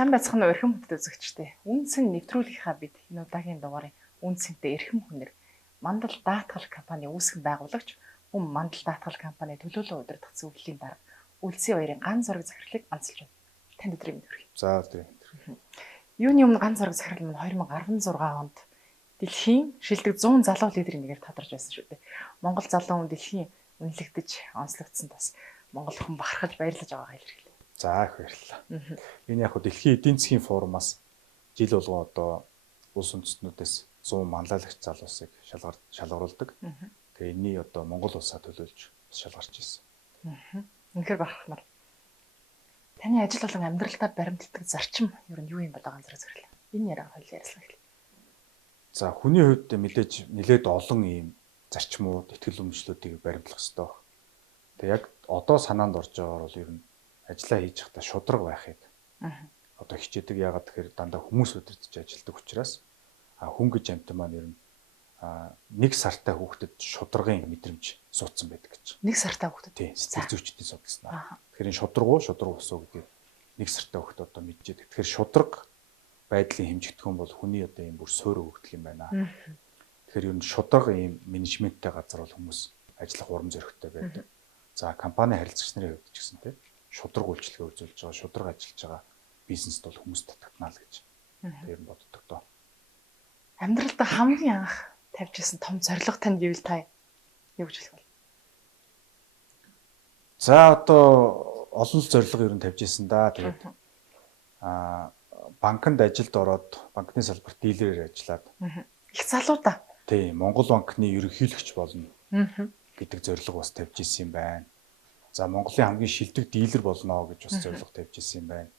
Сайн байцгаана уу эрхэм хүндэт үзэгчтэй. Үнсэн нэвтрүүлгийнхаа бид энэ удаагийн дугаарыг үнсэнтэй эрхэм хүнээр Мандал даатгал компани үүсгэн байгуулагч Хүн Мандал даатгал компани төлөөлөл удирдах зөвлөлийн дарга Үлзий баярын ганц зураг захирлыг онцолж байна. Танд өдрийн мэнд хүргэе. За өдрийн мэнд хүргэе. Юуны өмнө ганц зураг захирал маань 2016 онд дэлхийн шилдэг 100 залуу лидерийн нэгээр тодорж байсан шүү дээ. Монгол залуу хүн дэлхийн үнэлэгдэж онцлогдсон тас Монгол хүн бахархаж баярлаж байгаагаа илэрхийлээ. За их баярлалаа. Энэ яг дэлхийн эдийн засгийн форумаас жил болгон одоо улс үндэстнүүдээс 100 манлайлагч залуусыг шалгаруулдаг. Тэгээ энэний одоо Монгол улсаа төлөөлж шалгарч ирсэн. Үнэхээр бахархмаар. Таны ажил болон амьдралдаа баримтлагдаг зарчим ер нь юу юм бэ ганц зэрэг зөвлөө. Энэ яриа хоёул ярилцлага хэлье. За хүний хувьд мэдээж нэлээд олон ийм зарчмууд, ихтгэл үнэмшлүүдийг баримтлах хэрэгтэй баг. Тэгээ яг одоо санаанд орж байгаагаар бол ер нь ажиллаа хийж байхдаа шудраг байхыг одоо хичээдэг. Яагаад тэгэхээр дандаа хүмүүс удирдах ажилладаг учраас хүн гэж амт маань ер нь нэг сартай хүүхдэд шудрагын мэдрэмж суудсан байдаг гэж. Нэг сартай хүүхдэд. Тийм, сэтгэл зүйчдийн судалснаа. Тэгэхээр энэ шудраг усуу гэдэг нэг сартай хүүхдэд одоо мэдчихэдэг. Тэгэхээр шудраг байдлын хэмжигдэхүүн бол хүний одоо ийм бүр суурь хөгдөх юм байна. Тэгэхээр ер нь шудраг ийм менежменттэй газар бол хүмүүс ажиллах урам зоригтой байдаг. За компани харилцагч нарын хувьд ч гэсэн тийм шудраг үйлчлэгээ үзүүлж байгаа, шудраг ажиллаж байгаа бизнест бол хүмүүс татагнаа л гэж тэр нь боддог доо. Амьдралдаа хамгийн анх тавьж исэн том зорилго тань гэвэл та юу гэж хэлэх вэ? За одоо олон зорилго ер нь тавьж исэн да. Тэгээд банкнд ажилд ороод банкны салбарт дилерээр ажиллаад их залуудаа. Тийм, Монгол банкны ерөнхийлөгч болно гэдэг зорилго бас тавьж исэн юм байна. За Монголын хамгийн шилдэг дилер болно гэж бас зорилго тавьж исэн юм байна.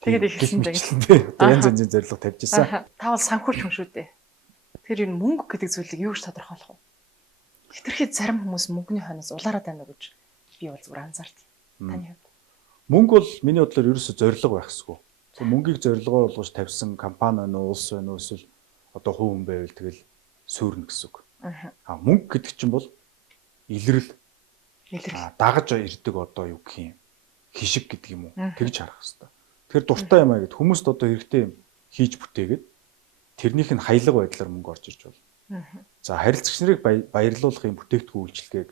Тэгээд ихсэн дээ. Одоо янз янзын зорилго тавьж исэн. Та бол санхүүч хүн шүү дээ. Тэгэхээр энэ мөнгө гэдэг зүйлийг юу гэж тодорхойлох вэ? Хитрхи зарим хүмүүс мөнгөний хойноос улаараад байна уу гэж би бол зүгээр анзаардаг. Таны хувьд? Мөнгө бол миний бодлоор ерөөсөө зорилго байх ёсгүй. Мөнгийг зорилгоор болгож тавьсан компани байна уу, улс байна уу, эсвэл одоо хувь хүн байвал тэгэл суурна гэсэн үг. Мөнгө гэдэг чинь бол илрэл дагаж ирдэг одоо юу гэх юм хишиг гэдэг юм уу тэгж харах хэрэгтэй. Тэгэхээр дуртай юм аа гэд хүмүүст одоо хэрэгтэй юм хийж бүтээгээд тэрнийх нь хаялга байдлаар мөнгө орж ирж болно. За харилцагч нарыг баярлуулах юм бүтээгдэхүүн үйлчилгээг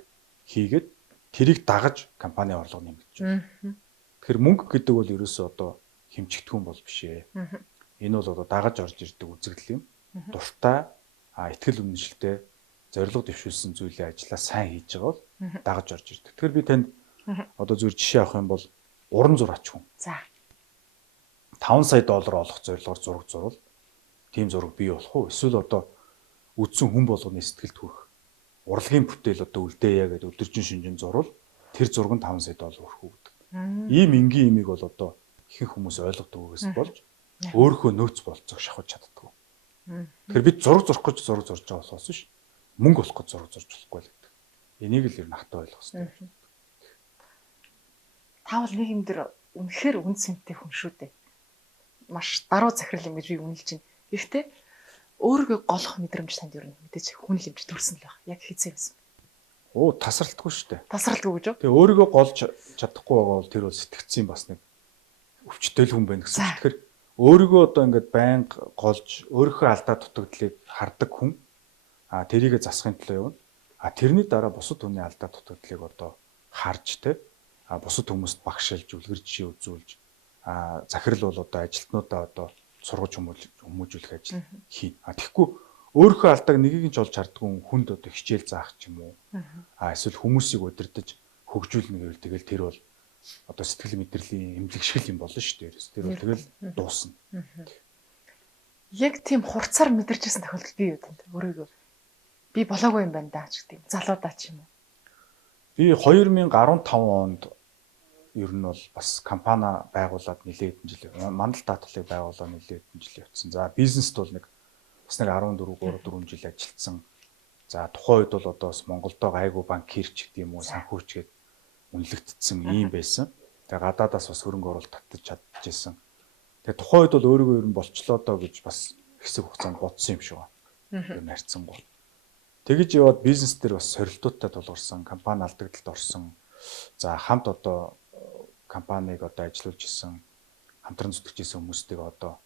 хийгээд тэрийг дагаж компани орлого нэмэгдэж байна. Тэгэхээр мөнгө гэдэг бол ерөөсөө одоо хэмжигдэхүүн бол биш ээ. Энэ бол одоо дагаж орж ирдэг үзэгдэл юм. Дуртай, ихтгэл үнэмшилтэй зорилго дэвшүүлсэн зүйлээ ажиллаа сайн хийж байгаа бол дагаж орж ирдэг. Тэгэхээр би танд одоо зүгээр жишээ авах юм бол уран зураач хүн. За. 5 сая доллар олох зорилгоор зураг зурвал тийм зураг бий болох уу? Эсвэл одоо үдсэн хүн болгоны сэтгэлд хүрэх урлагийн бүтээл одоо үлдээе гэдэг өдөржин шинжин зурвал тэр зураг нь 5 сая доллар хүрэх үү гэдэг. Ийм энгийн имийг бол одоо ихэнх хүмүүс ойлгодог үгээс болж өөрийнхөө нөөц болцоог шахаж чаддаг. Тэгэхээр бид зураг зурх гэж зураг зурж байгаа болохоос биш мөнгө олох гэж зураг зурж болохгүй л гэдэг. Энийг л ер нь хатаа ойлгох хэрэгтэй. Та бол нийгэм дээр үнэхээр үн цэнтэй хүн шүү дээ. Маш даруй захирал юм гэж би үнэлж байна. Гэхдээ өөрийгөө голох мэдрэмж танд ер нь мэдээж хүн хэмж төрсөн л баг. Яг хэзээ байсан бэ? Тасралтгүй шүү дээ. Тасралтгүй гэж үү? Тэгээ өөрийгөө голж чадахгүй байгаа бол тэр бол сэтгцийн бас нэг өвчтөл хүн байна гэсэн. Тэгэхээр өөрийгөө одоо ингээд байнга голж өөрийнхөө алдаа дутагдлыг хардаг хүн тэрийгэ засахын төлөө явна. Тэрний дараа бусад хүний алдаа дутагдлыг одоо харж бусад хүмүүст багшилж үлгэр жишээ үзүүлж захирал бол одоо ажилтнуудаа одоо сургаж хүмүүжүүлэх ажил хийн. Тэгэхгүй өөрийнхөө алдааг нэгийг нь ч олж харддаг хүнд одоо хичээл заах ч юм уу. Эсвэл хүмүүсийг удирдах хөгжүүлнэ гэвэл тэгэл тэр бол одоо сэтгэл мэдрэлийн эмнэлэг шиг юм болно шүү дээ. Тэр бол тэгэл дуусна. Яг тийм хурцаар мэдэрчсэн тохиолдол бий юу танд? Өөрийгөө би болоогүй юм байна даа ч гэдэг юм. Залуудаа ч юм уу. Би 2015 онд ер нь бол бас компани байгуулад нэлээд хэдэн жил Мандал даатгалыг байгуулаад нэлээд хэдэн жил явцсан. За бизнест бол бас нэг 14 жил ажилласан. За тухайн үед бол одоо бас Монголдоо гайгүй банкирч гэдэг юм уу санхүүч гэдэг үнэлэгдсэн юм байсан. Тэгээ гадаадаас бас хөрөнгө оруулалт татаж чадчихсан. Тэгээ тухайн үед бол өөрийгөө ер нь болчлоо доо гэж бас хэсэг хугацаанд бодсон юм шиг байна. Ер нь харьцангуй. Тэгэж яваад бизнес дээр бас сорилтуудтай тулгарсан, компани алдагдлалд орсон. За хамт одоо компаниг одоо ажиллуулж исэн хамтран зүтгэжсэн хүмүүстэйг одоо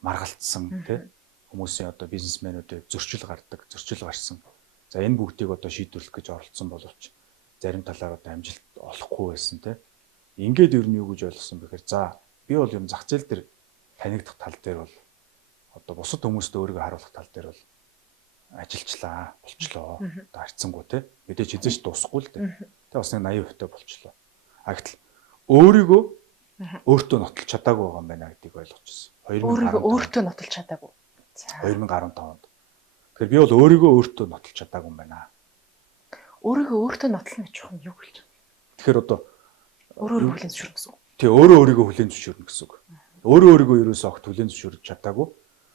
маргалтсан тий хүмүүсийн одоо бизнесмэнүүдийг зөрчил гардаг, зөрчил гарсан. За энэ бүгдийг одоо шийдвэрлэх гэж оролцсон боловч зарим талаар одоо амжилт олохгүй байсан тий. Ингээд ер нь юу гэж ойлгосон бэхээр за би бол ер нь зах зээл дээр танигдах тал дээр бол одоо бусад хүмүүст өөрийгөө харуулах тал дээр бол ажиллачлаа, болчлоо. Одоо харьцангуй тий. Мэдээж хизээч дуусахгүй л дээ. Тэ бас нэг 80% болчлоо. А гэтэл өөрийгөө өөртөө нотолж чадаагүй байгаа юм байна гэдгийг ойлгочихсон. Өөрийгөө өөртөө нотолж чадаагүй. 2015 онд. Тэгэхээр би бол өөрийгөө өөртөө нотолж чадаагүй юм байна. Өөрийгөө өөртөө нотлох гэж юм юу хэлж байна? Тэгэхээр одоо өөрөөр хүлээн зөвшөөрөх гэсэн үг. Тий, өөрөө өөрийгөө хүлээн зөвшөөрнө гэсэн үг. Өөрийгөө ерөөсөө огт хүлээн зөвшөөрч чадаагүй.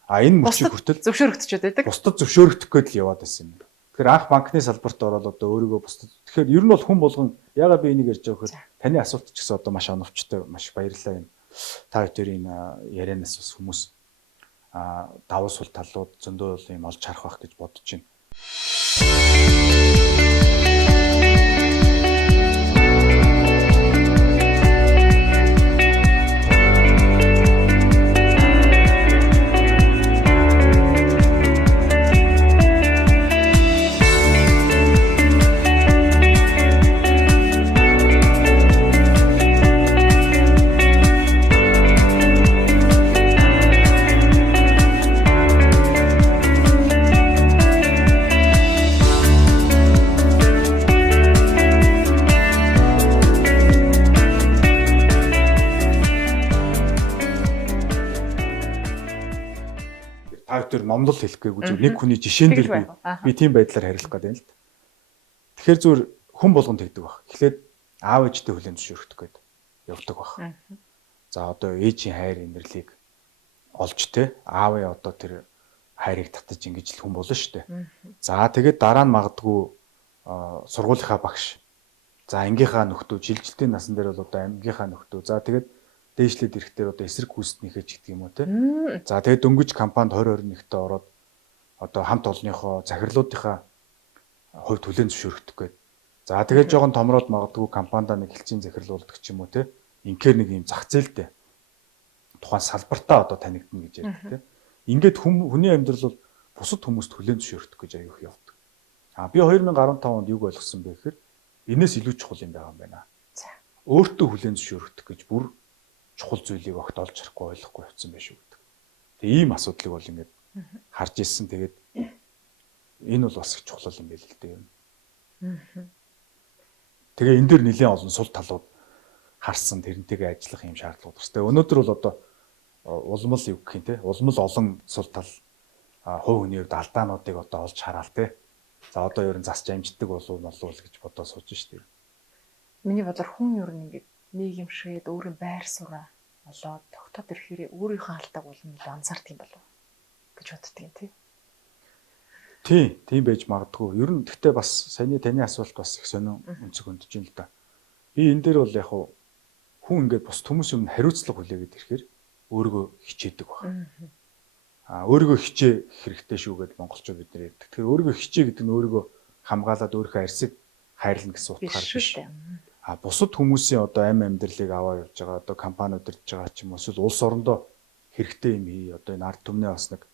А энэ мөчийг хүртэл зөвшөөрөгдөж байдаг. Бусдад зөвшөөрөгдөх гээд л яваад байсан юм. Тэгэхээр анх банкны салбарт ороод одоо өөрийгөө бусдад тэгэхээр ер нь бол хүн болгон ягаад би энийг ярьж байгаа гэхээр таны асуулт ч гэсэн одоо маш оновчтой, маш баярлалаа юм. Та хоёрын ярианаас бас хүмүүс давуу сул талууд зөндөө юм олж харах байх гэж бодож байна. Номлол хэлэх гээгүй зөв нэг хүний жишээн дээр би тийм байдлаар харилцах гэдэг юм л. Тэгэхээр зүгээр хүн болгон тэгдэг баг. Эхлээд аав ээжтэй хүлээн зөвшөөрөх гээд явдаг баг. За одоо ээжийн хайр инэрлийг олж те аавын одоо тэр хайрыг татаж ингэж л хүн болно шүү дээ. За тэгээд дараа нь магадгүй сургуулийнхаа багш. За ангийнхаа нөхдөө жилжилтийн насан дээр бол одоо ангийнхаа нөхдөө. За тэгээд дээшлээд ирэхдээ одоо эсрэг гүйцэтнийхээ ч гэдэг юм уу те. За тэгээд дөнгөж компанид 2021-т ороод одоо хамт олонныхоо захирлуудынхаа хувьд хүлээн зөвшөөрөгдөх гээд. За тэгээд жоохон томроод магадгүй компанида нэг хэлцийн захирлуулдаг ч юм уу те. Инхээр нэг юм зах зээлтэй тухайн салбартаа одоо танигдана гэж ярьдаг те. Ингээд хүний амьдрал бол бусад хүмүүст хүлээн зөвшөөрөх гэж аяах явдаг. А би 2015 онд юг ойлгосон бэ гэхээр энэс илүү чухал юм байгаа юм байна. Өөртөө хүлээн зөвшөөрөх гэж бүр чухал зүйлийг огт олж харахгүй ойлгохгүй явцсан байх шүү гэдэг. Тэгээ ийм асуудлыг бол ингээд харж ирсэн. Тэгээд энэ бол бас их чухал юм байл л дээ юм. Тэгээ энэ дэр нэлийн олон сул талууд харсан тэрнтэйгээ ажиллах юм шаардлагууд байна. Тэгээ өнөөдөр бол одоо улмал юу гэх юм те улмал олон сул тал хувь хүний хувьд алдаануудыг одоо олж хараал те. За одоо ер нь засч амждаг болов гэж бодоод сууж штеп. Миний бодлоор хүн ер нь ингээд нийгэмшээд өөрийн байр сураа болоод тогтоод ирэхээр өөрийнхөө алдааг улам илүү анзаардаг юм болов гэж боддөг юм тий. Тийм байж магадгүй. Ер нь гэхдээ бас саяны таны асуулт бас их сонин өнцөг өндөж юм л да. Би энэ дээр бол яг хүн ингээд бус хүмүүсийн өмнө хариуцлага хүлээгээд ирэхээр өөрийгөө хичээдэг баг. Өөрийгөө хичээх хэрэгтэй шүү гэд монголчууд бид нар ярьдаг. Тэгэхээр өөрийгөө хичээ гэдэг нь өөрийгөө хамгаалаад өөрийнхөө арьсыг хайрлна гэсэн утгаар биш. Бусад хүмүүсийн одоо амьдралыг аваа явж байгаа одоо компани удирдах байгаа ч юм уу эсвэл улс орондоо хэрэгтэй юм хий одоо энэ ард түмнээ бас нэг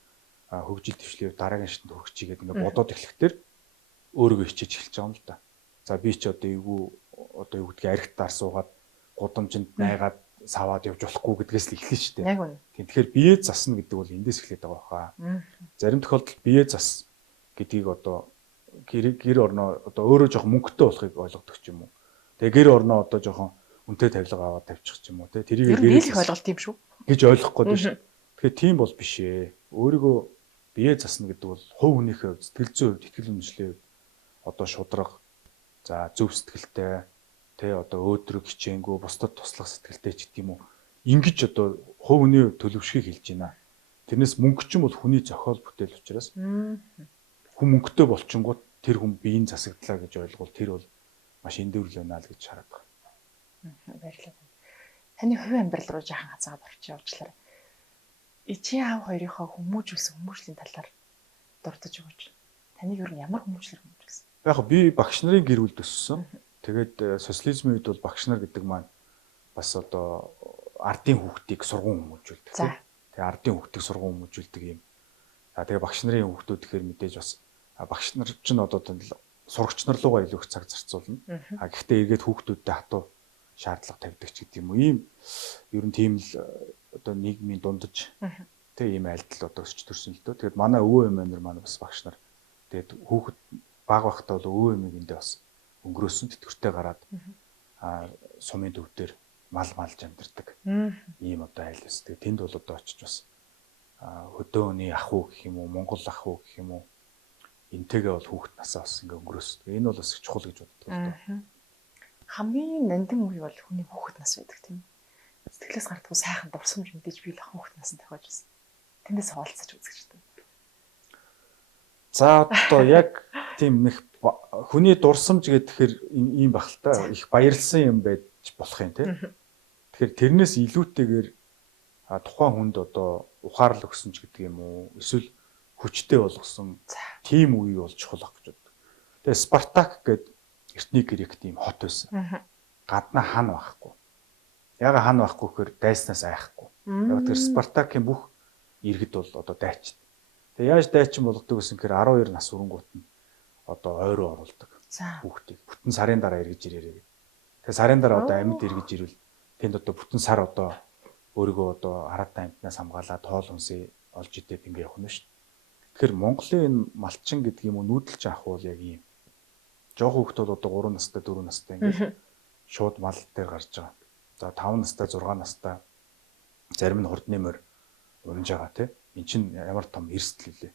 хөгжил дэвшлэр дараагийн шатнд хүрэх чигээд ингээд бодоод эхлэхдээ өөрийгөө хичээж эхэлж байгаа юм л да. За би ч одоо юу гэдгийг архитаар суугаад гудамжинд найгаад саваад явж болохгүй гэдгээс л эхэлнэ шүү дээ. Яг үнэ. Тэгэхээр бие засна гэдэг бол эндээс эхлээд байгаа хаа. Зарим тохиолдолд бие зас гэдгийг одоо гэр орноо одоо өөрөө жоох мөнгөтэй болохыг ойлгодог ч юм уу. Тэгээ гэр орноо одоо жоохон үнэтэй тавилга аваад тавьчих ч юм уу те. Тэрийг гэрэл ойлголт юм шүү гэж ойлгох гээд байна шүү. Тэгэхээр тийм бол биш ээ. Өөрийгөө бие засна гэдэг бол хувь хүнийхээ хувьд сэтгэл зүйн хувьд итгэл үнэмшлийн хувьд одоо шудраг за зөв сэтгэлтэй те одоо өөдрөг хичээнгүү бусдад туслах сэтгэлтэй ч гэдэг юм уу. Ингиж одоо хувь хүний төлөвшгийг хэлж байна. Тэрнээс мөнгө ч юм бол хүний зохиол бүтээл учраас хүн мөнгөтэй болчингууд тэр хүн биеийн засагдлаа гэж ойлгол тэр бол маш эндүрл байна л гэж хараад байгаа. Баярлалаа. Таны хувийн амьдрал руу жаахан хазаад орчих явуулчлаа. Ичийн аав хоёрынхоо хүмүүжүүлсэн талаар дурдж өгөөч. Таныг ер нь ямар хүмүүжлэр хүмүүжүүлсэн? Яг би багш нарын гэр бүлд өссөн. Тэгээд социализмын үед бол багш нар гэдэг маань бас одоо ардын хүүхдийг сургуун хүмүүжүүлдэг За. тийм. Тэгээ ардын хүүхдийг сургуун хүмүүжүүлдэг юм. Тэгээ багш нарын хүүхдүүд гэхээр мэдээж бас багш нар ч н одоо сурагч нар руугаа илүү их цаг зарцуулна. Гэхдээ эргээд хүүхдүүдтэй хатуу шаардлага тавьдаг ч гэдэг юм уу. Ийм ер нь тийм л одоо нийгмийн дундаж тэг ийм альдал одоо өсч төрсөн л дөө. Тэгээд манай өвөө эмээ нар манай бас багш нар тэгээд хүүхэд баг байхдаа бол өвөө эмээг эндээ бас өнгөрөөсөн тэтгэвртэй гараад сумын төв дээр мал малж амьдэрдэг. Ийм одоо айл өс. Тэгээд тэнд бол одоо очиж бас хөдөөний ах уу гэх юм уу, Монгол ах уу гэх юм уу энтэйгээ бол хүүхэд насаа бас ингээ өнгөрөөс. Энэ бол бас чухал гэж боддог л доо. Хамгийн нандин үе бол хүний хүүхэд нас байдаг тийм. Сэтгэлээс гардаггүй сайхан дурсамж мэдээж бий л ах хүүхэд насанд тохиож байсан. Тэндээс хаалцаж үзэгчтэй. За одоо яг тийм нэг хүний дурсамж гэхээр ийм баг л та их баярлсан юм байж болох юм тийм. Тэгэхээр тэрнээс илүүтэйгээр тухайн хүнд одоо ухаарл өгсөн ч гэдэг юм уу эсвэл хүчтэй болгосон тийм үе бол чухал ах гэж боддог. Тэгээ Спартак гэдэг эртний грек тийм хот байсан. Гаднаа хан байхгүй. Яга хан байхгүй гэхээр дайснаас айхгүй. Яг тэр Спартакийн бүх иргэд бол одоо дайчид. Тэгээ яаж дайчин болгодог гэсэн гэхээр 12 нас өрөнгөт нь одоо ойроо оруулдаг. Хүүхдийг бүтэн сарын дараа эргэж ирээрэй гэдэг. Тэгээ сарын дараа одоо амьд эргэж ирвэл тэнд одоо бүтэн сар одоо өөрийгөө одоо хараатай амьтнаас хамгаалаад тоол хүнсээ олж идээд ингэ явах нь шүү дээ. Тэгэхээр Монголын энэ малчин гэдэг юм уу нүүдэлч ах бол яг ийм. Жохо хүүхд бол одоо 3 настай 4 настай ингэ шууд мал дээр гарч байгаа. За 5 настай 6 настай зарим нь хурдны морь унж байгаа тий. Эн чинь ямар том эрсдэл үлээ.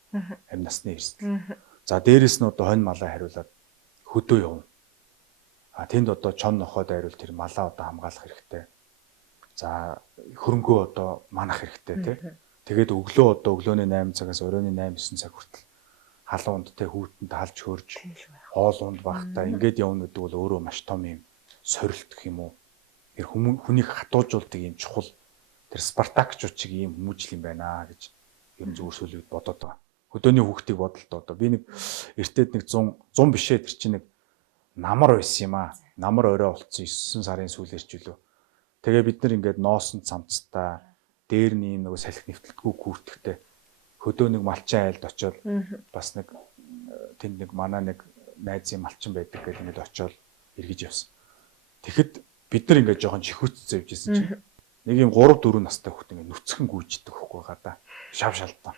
Амь насны эрсдэл. За дээрэс нь одоо хонь малаа хариулаад хөдөө явна. Тэнд одоо чон нохоо дайруул тэр малаа одоо хамгаалах хэрэгтэй. За хөрөнгөө одоо манах хэрэгтэй тий. Тэгээд өглөө одоо өглөөний 8 цагаас оройн 8-9 цаг хүртэл халуунд тэ хүүтэнд халж хөрж хоол унд багтаа ингээд явна гэдэг бол өөрөө маш том юм сорилт гэх юм уу. Тэр хүнийг хатуужуулдаг юм чухал тэр Спартакчууд чиг ийм хүмүүжил юм байна гэж ер нь зүгээр сүлээд бодоод байгаа. Хөдөөний хүүхдийг бодолтой одоо би нэг эртээд нэг 100 бишээ тэр чинь нэг намар байсан юм аа. Намар орой болцсон 9 сарын сүүлэрч үлээ. Тэгээ бид нар ингээд ноосонд цамцтай дээр нь ийм нэг салхи нэвтэлтгүй күртэгтэй хөдөө нэг малчин айлд очиод бас нэг тэнд нэг манай нэг найзын малчин байдаг гэж ингээд очиод эргэж явсан. Тэгэхэд бид нар ингээд жоохон чихүүцсэн явжсэн чинь нэг юм 3 4 настай хүүхд ингээд нүцгэн гүйждэг хөхгүй байгаа да. Шав шалтаа.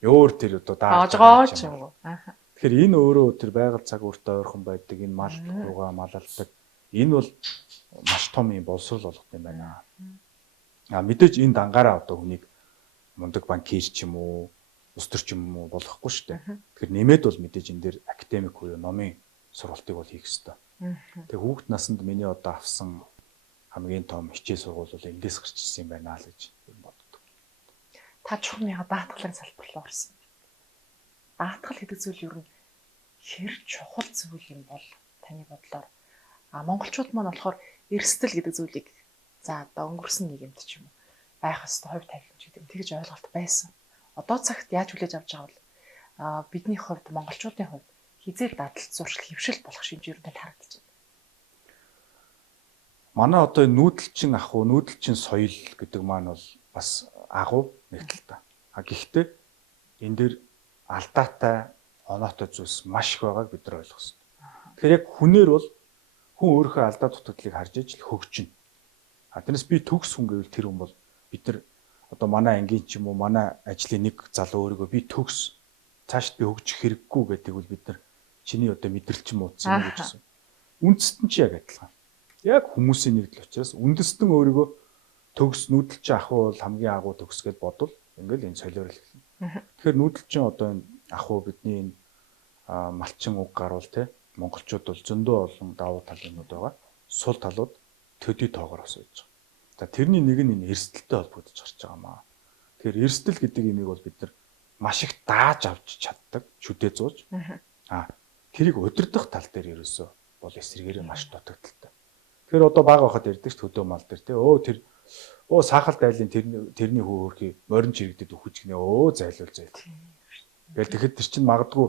Өөр тэр одоо дааж байгаа ч юм уу. Тэгэхээр энэ өөрөө тэр байгаль цаг өөртөө ойрхон байдаг энэ мал руугаа малалдаг. Энэ бол маш том юм боловсрол болгох юм байна. Мэдээж энэ дангаараа одоо хүнийг мундаг банкир ч юм уу, устөр ч юм уу болохгүй шүү дээ. Тэгэхээр нэмээд бол мэдээж энэ дээр академик буюу номын сургалтыг бол хийх ёстой. Тэгээ хүүхэд наснд миний одоо авсан хамгийн том хичээл сургууль бол эндээс гарч ирсэн юм байна л гэж боддог. Та чухамныхаа даатгалын салбар руу орсон. Даатгал гэдэг зүйл юу юм хэр чухал зүйл юм бол таны бодлоор монголчууд маань болохоор эрсдэл гэдэг зүйлийг за одоо өнгөрсөн нийгэмд ч юм уу байх ёстой хувь тавилан ч гэдэг юм тэгж ойлголт байсан. Одоо цагт яаж хүлээж авч байгаа бол бидний хувьд монголчуудын хувьд хизээ дадал зуршил хөвшил болох шинж ерөнхийдөө харагдаж байна. Манай одоо нүүдэлчин ах уу нүүдэлчин соёл гэдэг маань бол бас агуу нэг талтай. Гэхдээ энэ дээр алдаатай оноотой зүйлс маш их байгааг бид нар ойлгох хэрэгтэй. Тэгэхээр яг хүнээр бол хүн өөрийнхөө алдаа дутагдлыг харж ижил хөгжинэ. Тэрнээс би төгс хүн гэвэл тэр хүн бол бид нар одоо манай ангийн ч юм уу манай ажлын нэг залуу өөрийгөө би төгс цаашд би хөгжих хэрэггүй гэдэг бол бид нар чиний одоо мэдрэлчин муудсан юм гэж хэлсэн. Үндэстэн чи яг адилхан. Яг хүмүүсийн нэгдэл учраас үндэстэн өөрийгөө төгс нүүдэлчин ах уу бол хамгийн агуу төгс гэж бодвол ингээл энэ солиорол хэлнэ. Тэгэхээр нүүдэлчин одоо энэ ах уу бидний энэ малчин уг гарвал те монголчууд бол зөндөө олон давуу талууд байгаа. Сул талууд төдий тоогоор осож байгаа. За тэрний нэг нь энэ эрсдэлтэй холбогдож гарч байгаа маа. Тэгэхээр эрсдэл гэдэг имийг бол бид нар маш их дааж авч чаддаг, шүдээ зууж. Тэрийг удирдах тал дээр ерөөсөө бол эсрэгээрээ маш дутагдaltaй. Тэгэхээр одоо баг байхад ярьдаг ш хөдөө мал дээр те тэр саахал дайлын тэрний хүү хөрхий морин чирэгдэд өгч гинэ зайлуул зайл. Тэгэл тэгэхэд тэр чинь магадгүй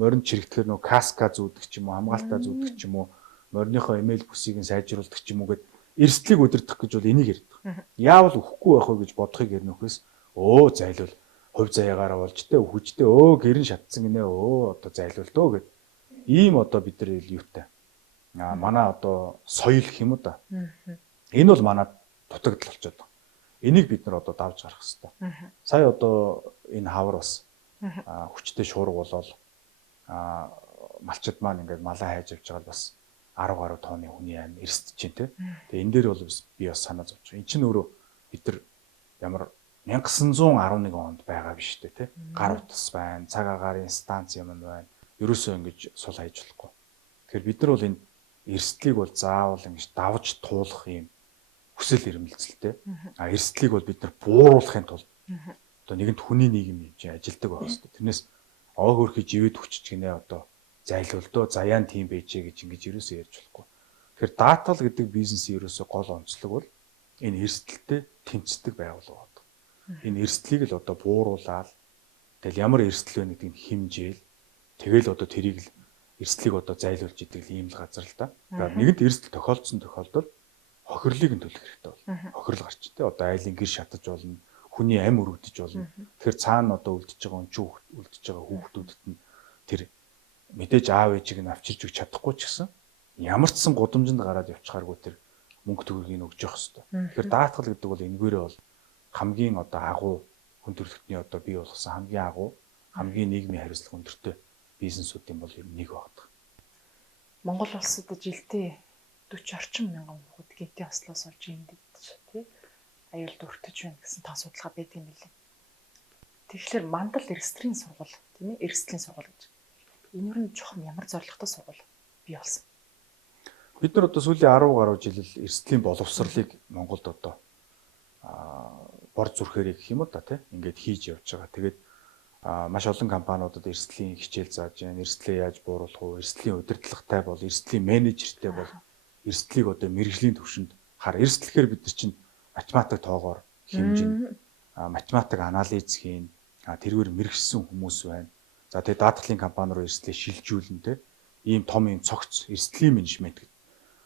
морин чирэгдэхээр нөө каска зүүдэг ч юм уу хамгаалтаа зүүдэг ч юм уу мориныхоо эмэйл бүсийг нь сайжруулдаг ч юм уу гэд эрсдлийг удирдах гэж бол энийг ярьдаг. Яавал өхгүй байх вэ гэж бодохыг ярнөхөөс зайлвал хувь заяагаараа болж тэ хүчтэй гэрэн шатсан гинэ одоо зайлвал дөө гэд ийм одоо бид нар юутай манай одоо соёл гэх юм уу да. Энэ бол манай дутагдал болчиход байна. Энийг бид нар одоо давж гарах хэрэгтэй. Сая одоо энэ хавар бас хүчтэй шуурга болоод малчид маань ингээд малаа хайж явж байгаа бас 10 гаруй тонны хүний ам эрсдэж чинь тэ. Тэгээ энэ дээр бол би бас санаа зовж байгаа. Энд чинь өөрөө бид нар ямар 1911 онд байгаа биш үү тэ. Гар утас байна, цаг агаарын станц юм байна. Ерөөсөө ингэж сул хайж болохгүй. Тэгэхээр бид нар бол энэ эрсдлийг бол заавал ингэж давж туулах юм хүсэл эрмэлзэлтэй. Эрсдлийг бол бид нар бууруулахын тулд одоо нэгэнт хүний нийгэм юм чинь ажилдаг байх хэрэгтэй. Тэрнээс хөрхий живэд хүчиж гинэ одоо зайлвалдөө заяан тийм байжээ гэж ингэж ерөөсөө ярьж болохгүй. Тэгэхээр даатгал гэдэг бизнесийн ерөөсөө гол онцлог бол энэ эрсдэлтэй тэнцдэг байгууллага байдаг. Энэ эрсдлийг л одоо бууруулаад тэгэл ямар эрсдэл вэ гэдгийг хэмжээл тэгэл одоо тэрийг л эрсдлийг одоо зайлуулж идэг ийм л газар л да. Тэгэхээр нэгэнт эрсдэл тохиолдсон тохиолдолд хохирлыг нь төлөх хэрэгтэй бол. Хохирол гарч тэ одоо айлын гэр шатаж болно, хүний амь өргөдөж болно. Тэгэхээр цаана одоо үлдэж байгаа өнчүү үлдэж байгаа хүүхдүүдэд нь тэр мэдээж аав ээжийг нь авчирж өгч чадахгүй ч гэсэн ямар ч сан гудамжинд гараад явчихааргүй тэр мөнгө төгрөгийг өгж явах хэрэгтэй. Тэгэхээр даатгал гэдэг бол энэгээрээ бол хамгийн одоо агуу хүн төрөлхтний одоо бий болгосон хамгийн агуу хамгийн нийгмийн хариуцлага өндөртэй бизнесүүдийн бол ер нь нэг багт. Монгол улсад жилдээ 40 орчим мянган хүүхэд гинтийн ослоос олж эндэж тий аюулд өртөж байна гэсэн тоо судалгаа байдаг юм билээ. Тэгэхээр мандал эрсдлийн сургууль тийм ээ эрсдлийн сургууль гэж. Энэ юу н чухам ямар зорилготой сургууль бий болсон. Бид нар одоо сүүлийн 10 гаруй жил эрсдлийн боловсролыг Монголд одоо бор зүрхээрээ гэх юм уу да тий ингээд хийж явж байгаа. Тэгээд маш олон компаниудад эрсдлийн хичээл зааж байна. Эрсдлээ яаж бууруулах вэ? Эрсдлийн удирдлагатай бол, эрсдлийн менежертэй бол, эрсдлийг одоо мэрэгжлийн төвшөнд эрсдлэхээр бид нар чинь математик тоогоор хэмжин, математик анализ хийн, тэргээр мэрэгсэн хүмүүс байна. За тэгээд даатгалын компани руу эрсдлээ шилжүүлэн тэ ийм том юм цогц эрсдлийн менежмент гэдэг.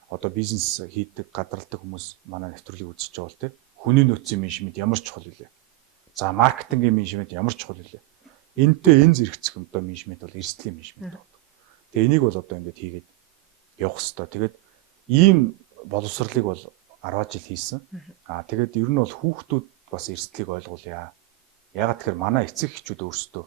Одоо бизнес хийдэг, гадралдаг хүмүүс манай нэвтрүүлгийг үзэж байгаа бол тэ хүний нөөцийн менежмент ямар чухал вэ? За маркетингийн менежмент ямар чухал вэ? Энтэй энэ зэрэгцэх одоо менежмент бол эрсдлийн менежмент байна. Тэгээ энийг бол одоо ингээд хийгээд явах хэрэгтэй. Тэгээд ийм боловсролыг бол 10 жил хийсэн. Тэгээд ер нь бол хүүхдүүд бас эрсдлийг ойлгуулъя. Ягаад тэгэхээр манай эцэг эхчүүд өөрсдөө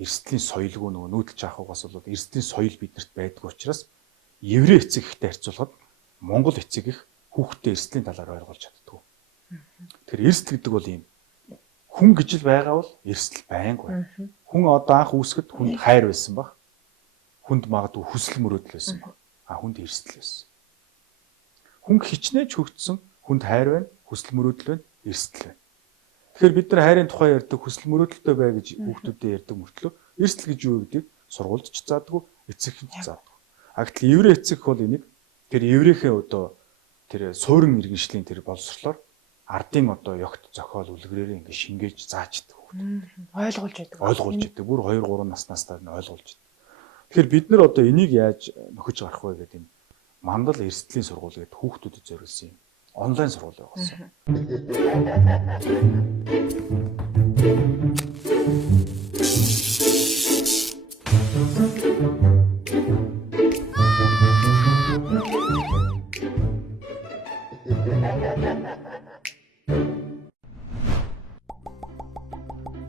эрсдлийн соёлгүй нүүдэлж авахгүйгээс бол эрсдлийн соёл биднэрт байдаг учраас еврей эцэг эхтэй харьцуулахад монгол эцэг их хүүхдээ эрсдлийн талаар ойлгуулж чаддгүй. Тэгэхээр эрсдэл гэдэг бол ийм хүн гэж л байгаа бол эрсдэл байнг байна. Хүн одоо анх үүсгэд хүнд хайр байсан баг. Хүнд магадгүй хүсэл мөрөөдөл байсан баг. Хүнд эрсдэл байсан. Хүн хичнээн хөгжсөн хүнд хайр байна, хүсэл мөрөөдөл байна, эрсдэл байна. Тэгэхээр бид нар хайрын тухай ярьдаг, хүсэл мөрөөдөлтэй бай гэж хүүхдүүдэд ярьдаг мөртлөө эрсдэл гэж юу гэдгийг сургуульд ч заадаггүй, эцэг эхчэнд ч заадаггүй. Гэтэл еврей эцэг бол энийг тэр еврейхэн одоо тэр суурин иргэншлийн тэр боловсрлоор ардын одоо ёгт зохиол үлгэрээр ингэ шингээж зааждаг хүүхдүүд. Ойлгуулж байдаг. Бүр 2 3 наснаас таа ойлгуулж байдаг. Тэгэхээр бид нар одоо энийг яаж нөхөж гарах вэ гэдэг юм. Мандал эрсдлийн сургууль гэдэг хүүхдүүдэд зориулсан юм. Онлайн сургууль байгуулсан.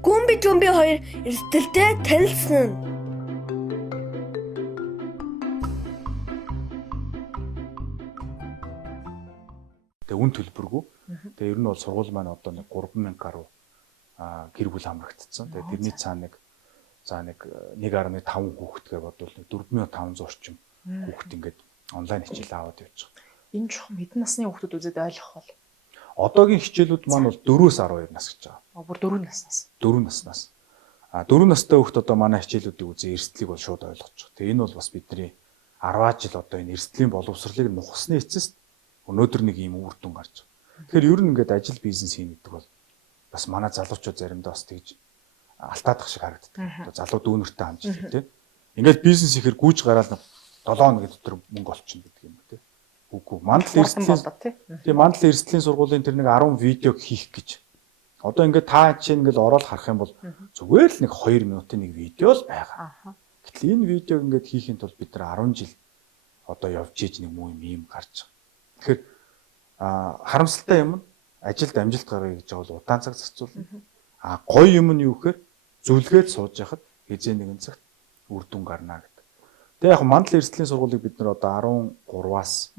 Гүмби Жумби хоёр эрсдэлтэй танилцсан. Тэгээ үн төлбөргүй. Тэгээ ер нь бол сургууль маань одоо нэг 3000 гаруй гэр бүл хамрагдсан. Тэгээ тэрний цаана нэг 1.5 хүүхэдгээ бодвол 4500 орчим хүүхэд ингээд онлайн хичээл аваад явж байгаа. Энэ чухам хэдэн насны хүүхдүүд үзээд ойлгох бол одоогийн хичээлүүд маань бол 4-өөс 12 нас гэж байгаа. Бүр 4 наснаас. 4 наснаас. 4 настай хүүхэд одоо манай хичээлүүдийг үзээ эрсдлийг бол шууд ойлгож байгаа. Тэгээ энэ бол бас бидний 10 жил одоо энэ эрсдлийн боловсролыг нухсны эцэст өнөөдөр нэг ийм үр дүн гарч байгаа. Тэгэхээр ер нь ингээд ажил бизнес хийнэ гэдэг бол бас манай залуучууд заримдаа бас тэгж алтаадах шиг харагддаг. Одоо залуу дүүнертэй хамжилт тийм. Ингээд бизнес ихээр гүйж гараад 7 хоногийн дотор мөнгө олчихно гэдэг юм тийм. Үгүй. Мандал Хурдан эрсдлийн болоо тий. Тэгээ мандал эрсдлийн сургуулийн тэр нэг 10 видеог хийх гэж. Одоо ингээд та чинь ингээд ороод харах юм бол зүгээр л нэг 2 минутын нэг видео л байгаа. Аха. Гэтэл энэ видеог ингээд хийхин тулд бид нар 10 жил одоо явж ийж нэг юм гарч байгаа. Тэгэхээр харамсалтай юм нь ажилд амжилт гаргая гэж байгаа бол удаан цаг зарцуулна. Гоё юм нь юу гэхээр зүлгээд сууж яхад хизээ нэгэн цагт үр дүн гарна гэдэг. Тэгээ яг мандал эрсдлийн сургуулийг бид нар одоо 13-аас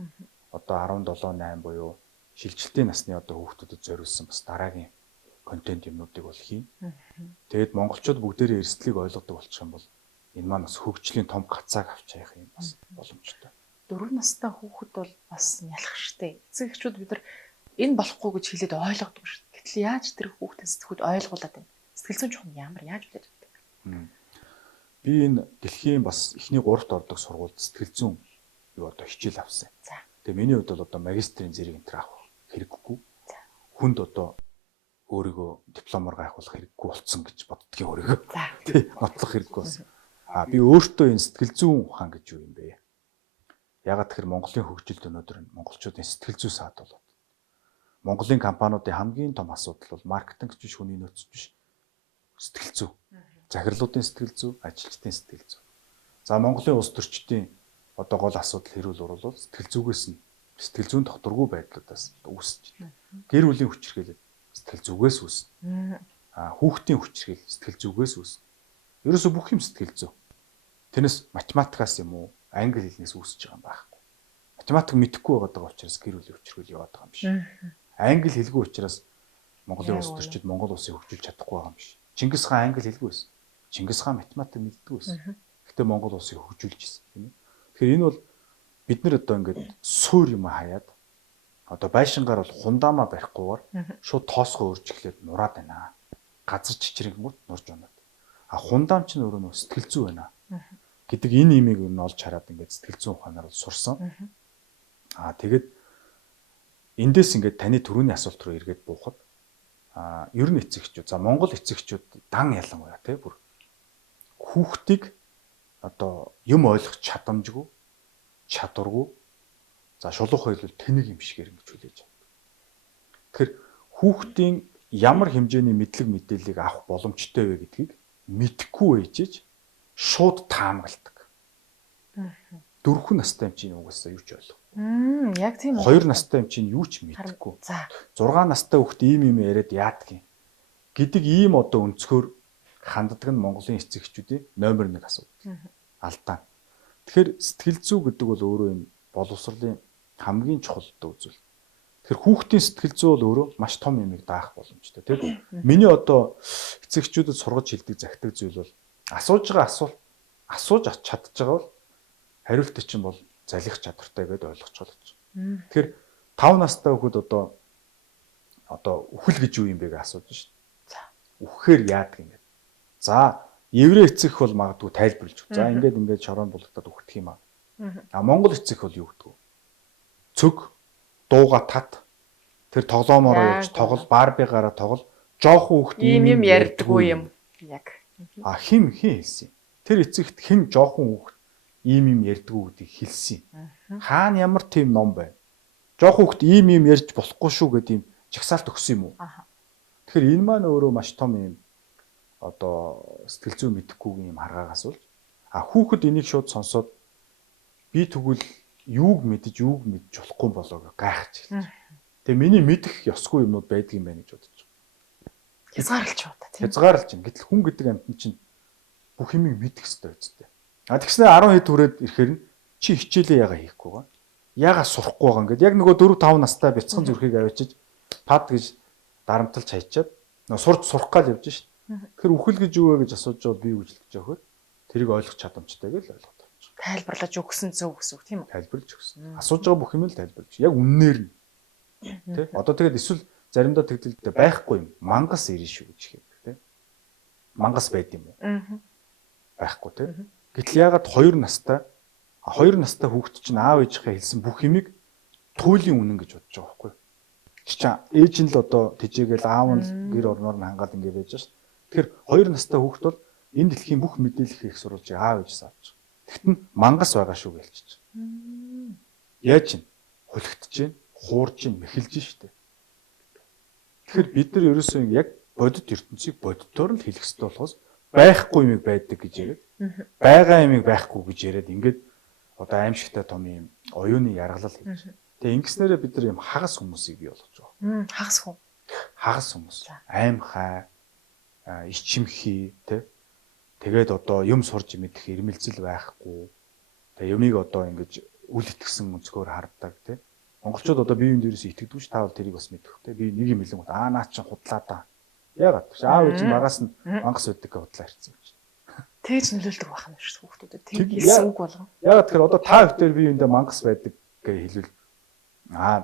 одоо 17 8 буюу шилжилтийн насны одоо хүүхдүүдэд зориулсан бас дараагийн контент юмнуудыг бол хийн. Тэгээд монголчууд бүгдээрээ эрсдлийг ойлгодог болчих юм бол энэ маань бас хөгжлийн том гацааг авч явах юм бас боломжтой. 4 настай хүүхэд бол бас нялх штэ. Эцэг эхчүүд бид нар энэ болохгүй гэж хэлээд ойлгодог шүү. Гэтэл яаж тэр хүүхдээ сэтгүүд ойлгуулад байна? Сэтгэл зүйн чухам ямар яаж үлээж авдаг? Би энэ дэлхийн бас эхний 3-т ордог сургуульд сэтгэл зүйн юу одоо хичээл авсан. За. Тэгээ миний хувьд бол одоо магистрийн зэрэг энэ авах хэрэггүй. Хүнд одоо өөрийгөө дипломоор гайхуулах хэрэггүй болсон гэж боддгийн өөрийгөө. Тий, нотлох хэрэггүй болсон. Би өөртөө энэ сэтгэл зүйн ухаан гэж юу юм бэ? Ягаад тэгэхээр Монголын хөгжилд өнөөдөр монголчуудын сэтгэл зүй саад болоод. Монголын компаниудын хамгийн том асуудал бол маркетинг гэж биш, хүний нөөц биш. Сэтгэл зүй. Захирлуудын сэтгэл зүй, ажилчдын сэтгэл зүй. За Монголын улс төрчдийн одоо гол асуудал хэрүүл урвал сэтгэл зүгээс нь сэтгэл зүйн докторгүй байдлуудаас үүсэж байна. Гэр бүлийн хүчирхээлэл сэтгэл зүгээс үүснэ. Хүүхдийн хүчирхэл сэтгэл зүгээс үүснэ. Ерөөсө бүх юм сэтгэл зүй. Тэрнээс математикаас юм уу, англи хэлнээс үүсэж байгаа юм байхгүй. Математик мэдэхгүй байгаа учраас гэр бүлийн хүчирхэл яваад байгаа юм биш. Англи хэлгүй учраас Монголын улс төрчид Монгол улсыг хөгжүүлж чадахгүй байгаа юм биш. Чингис хаан англи хэлгүй байсан. Чингис хаан математик мэддэггүй байсан. Гэхдээ Монгол улсыг хөгжүүлж ирсэн тийм ээ. Тэгэхээр энэ бол бид нар одоо ингээд суур юм хаяад одоо байшингаар бол хундаамаа барихгүйгээр шууд тоосгоо өрж эхлээд нураад байна. Газар чичрэнгүүт нурж унаад. Хундаам ч нөрөө нөө сэтгэл зүй байна гэдэг энэ имийг юу н олж хараад ингээд сэтгэл зүйн ухаанаар сурсан. Тэгээд эндээс ингээд таны төрөний асуулт руу эргээд буухад ер нь эцэгчүүд за Монгол эцэгчүүд дан ялангуяа тий бүр хүүхдийг одоо юм ойлгох чадамжгүй чадваргүй за шулуух хэлбэл тэнэг юм шигээр ингэж хүлээж авдаг. Тэгэхээр хүүхдийн ямар хэмжээний мэдлэг мэдээллийг авах боломжтой вэ гэдгийг мэдэхгүй байжж шууд таамагладаг. 4 настай юм чинь угаасаа юу ч ойлгохгүй. Яг тийм үү. 2 настай юм чинь юу ч мэдэхгүй. 6 настай хүүхд ийм яриад яадаг юм гэдэг ийм одоо өнцгөр ханддаг нь Монголын эцэгчүүдийн номер 1 асуудал. Алдаа. Тэгэхээр сэтгэл зүй гэдэг бол өөрөө энэ боловсролын хамгийн чухал үзүүл. Тэгэхээр хүүхдийн сэтгэл зүй бол өөрөө маш том юмыг даах боломжтой тийм. Миний одоо эцэгчүүдэд сургаж хэлдэг захидаг зүйл бол асууж байгаа асууж чадж байгаа бол хариултыг чинь бол залих чадвартай гэдээ ойлгочихвол гэж. Тэгэхээр 5 настай хүүхэд одоо үхэл гэж юу юм бэ гэж асууж шин. Үхэхээр яадаг юм бэ? За еврей эцэг бол магадгүй тайлбарлаж. За ингээд шорон булгатад үхэх юм аа. Монгол эцэг бол юу гэдэг вэ? Цөг дууга тат тэр тоглоомоор явж тоглол барбигаараа тоглол жоохон хүүхд ийм ярьдаггүй юм. Яг. Хин хэлсэн. Тэр эцэгт хэн жоохон хүүхд ийм ярьдаггүй гэдгийг хэлсэн. Хаана ямар тийм ном байна? Жоохон хүүхд ийм ярьж болохгүй шүү гэдэг юм жагсаалт өгсөн юм уу? Тэгэхээр энэ маань өөрөө маш том юм одоо сэтгэл зүй мэдэхгүйгийн юм харгаагаас болж хүүхэд энийг шууд сонсоод би тэгвэл юуг мэдж болохгүй болоо гэж гайхаж хэлж. Тэгээ миний мэдэх ёсгүй юмнууд байдаг юм байна гэж бодож байгаа. Хязгаарлалч удаа тийм. Хязгаарлалч юм. Гэтэл хүн гэдэг амьтан чинь бүх юмыг мэдэх ёстой үстэй. Тэгснээр 10 хэд хүрээд ирэхээр чи хичээлээ ягаа хийхгүй байгаа. Ягаа сурахгүй байгаа ингээд яг нөгөө 4 5 настай бяцхан зүрхийг авчиж пад гэж дарамталж хайчаад сурч сурах гал явж шít. Тэгэхээр үхэл гэж юу вэ гэж асууж байгаа би юу гэж хэлж байгаа хөө тэрийг ойлгох чадамжтай гэж ойлгоод байна. Тайлбарлаж өгсөн зөв гэсэн үг тийм үү? Тайлбарлаж өгсөн. Асууж байгаа бүх юм л тайлбарлаж. Яг үннээр нь. Тэ? Одоо тэгээд эсвэл заримдаа тэгдэлтэй байхгүй юм. Мангас ирнэ шүү гэж хэлдэг тэ. Мангас байд юм уу? Байхгүй тэ. Гэтэл ягаад 2 настай хүүхэд чинь аав ээжийнхээ хэлсэн бүх юмыг туйлын үнэн гэж бодож байгаа байхгүй юу? Чи ээж нь л одоо тэжээгээл аав нь гэр орноор нь хангаад ингэ байж шээ. Тэгэхээр 2 настай хүүхэд бол энэ дэлхийн бүх мэдээлэл их сурвалжийг аав ээжээс авч байгаа. Тэгтэн мангас байгаа шүү гэлчих. Яаж чинь хулигдж байна, хуурж байна, мэхэлж штэ. Тэгэхээр бид нар ерөөсөө яг бодит ертөнцийг бодитоор нь хэлэх хэрэгтэй болохоос байхгүй юмыг байдаг гэж яриад байгаа юмыг байхгүй гэж яриад ингээд одоо аимшигтай том юм оюуны яргалал хийж. Тэгээ ингэснээрээ бид нар юм хагас хүмүүсийг бий болгож байгаа. Хагас хүн. Хагас хүмүүс. Аимхай, ичимхий тэ. Тэгээд одоо юм сурж мэдэх ирмэлзэл байхгүй. Тэгээ юмыг одоо ингэж үл итгэсэн өнцгөр хардаг тэ. Монголчууд одоо бие биендээ ерөөсөө итгэдэг ш та бол тэрийг бас мэдэх тэ. Би нэг юм хэлэн наа чин худлаа да. Яагаад ч аав ээж магаас нь мангас байдаг гэж худлаа ирсэн юм чинь. Тэгж нөлөөлдөг байх юм шүү хүүхдүүдэд. Тийм хэлсэн үг болгоо. Яагаад тэгэхээр одоо та хоёр бие биендээ мангас байдаг гэж хэлвэл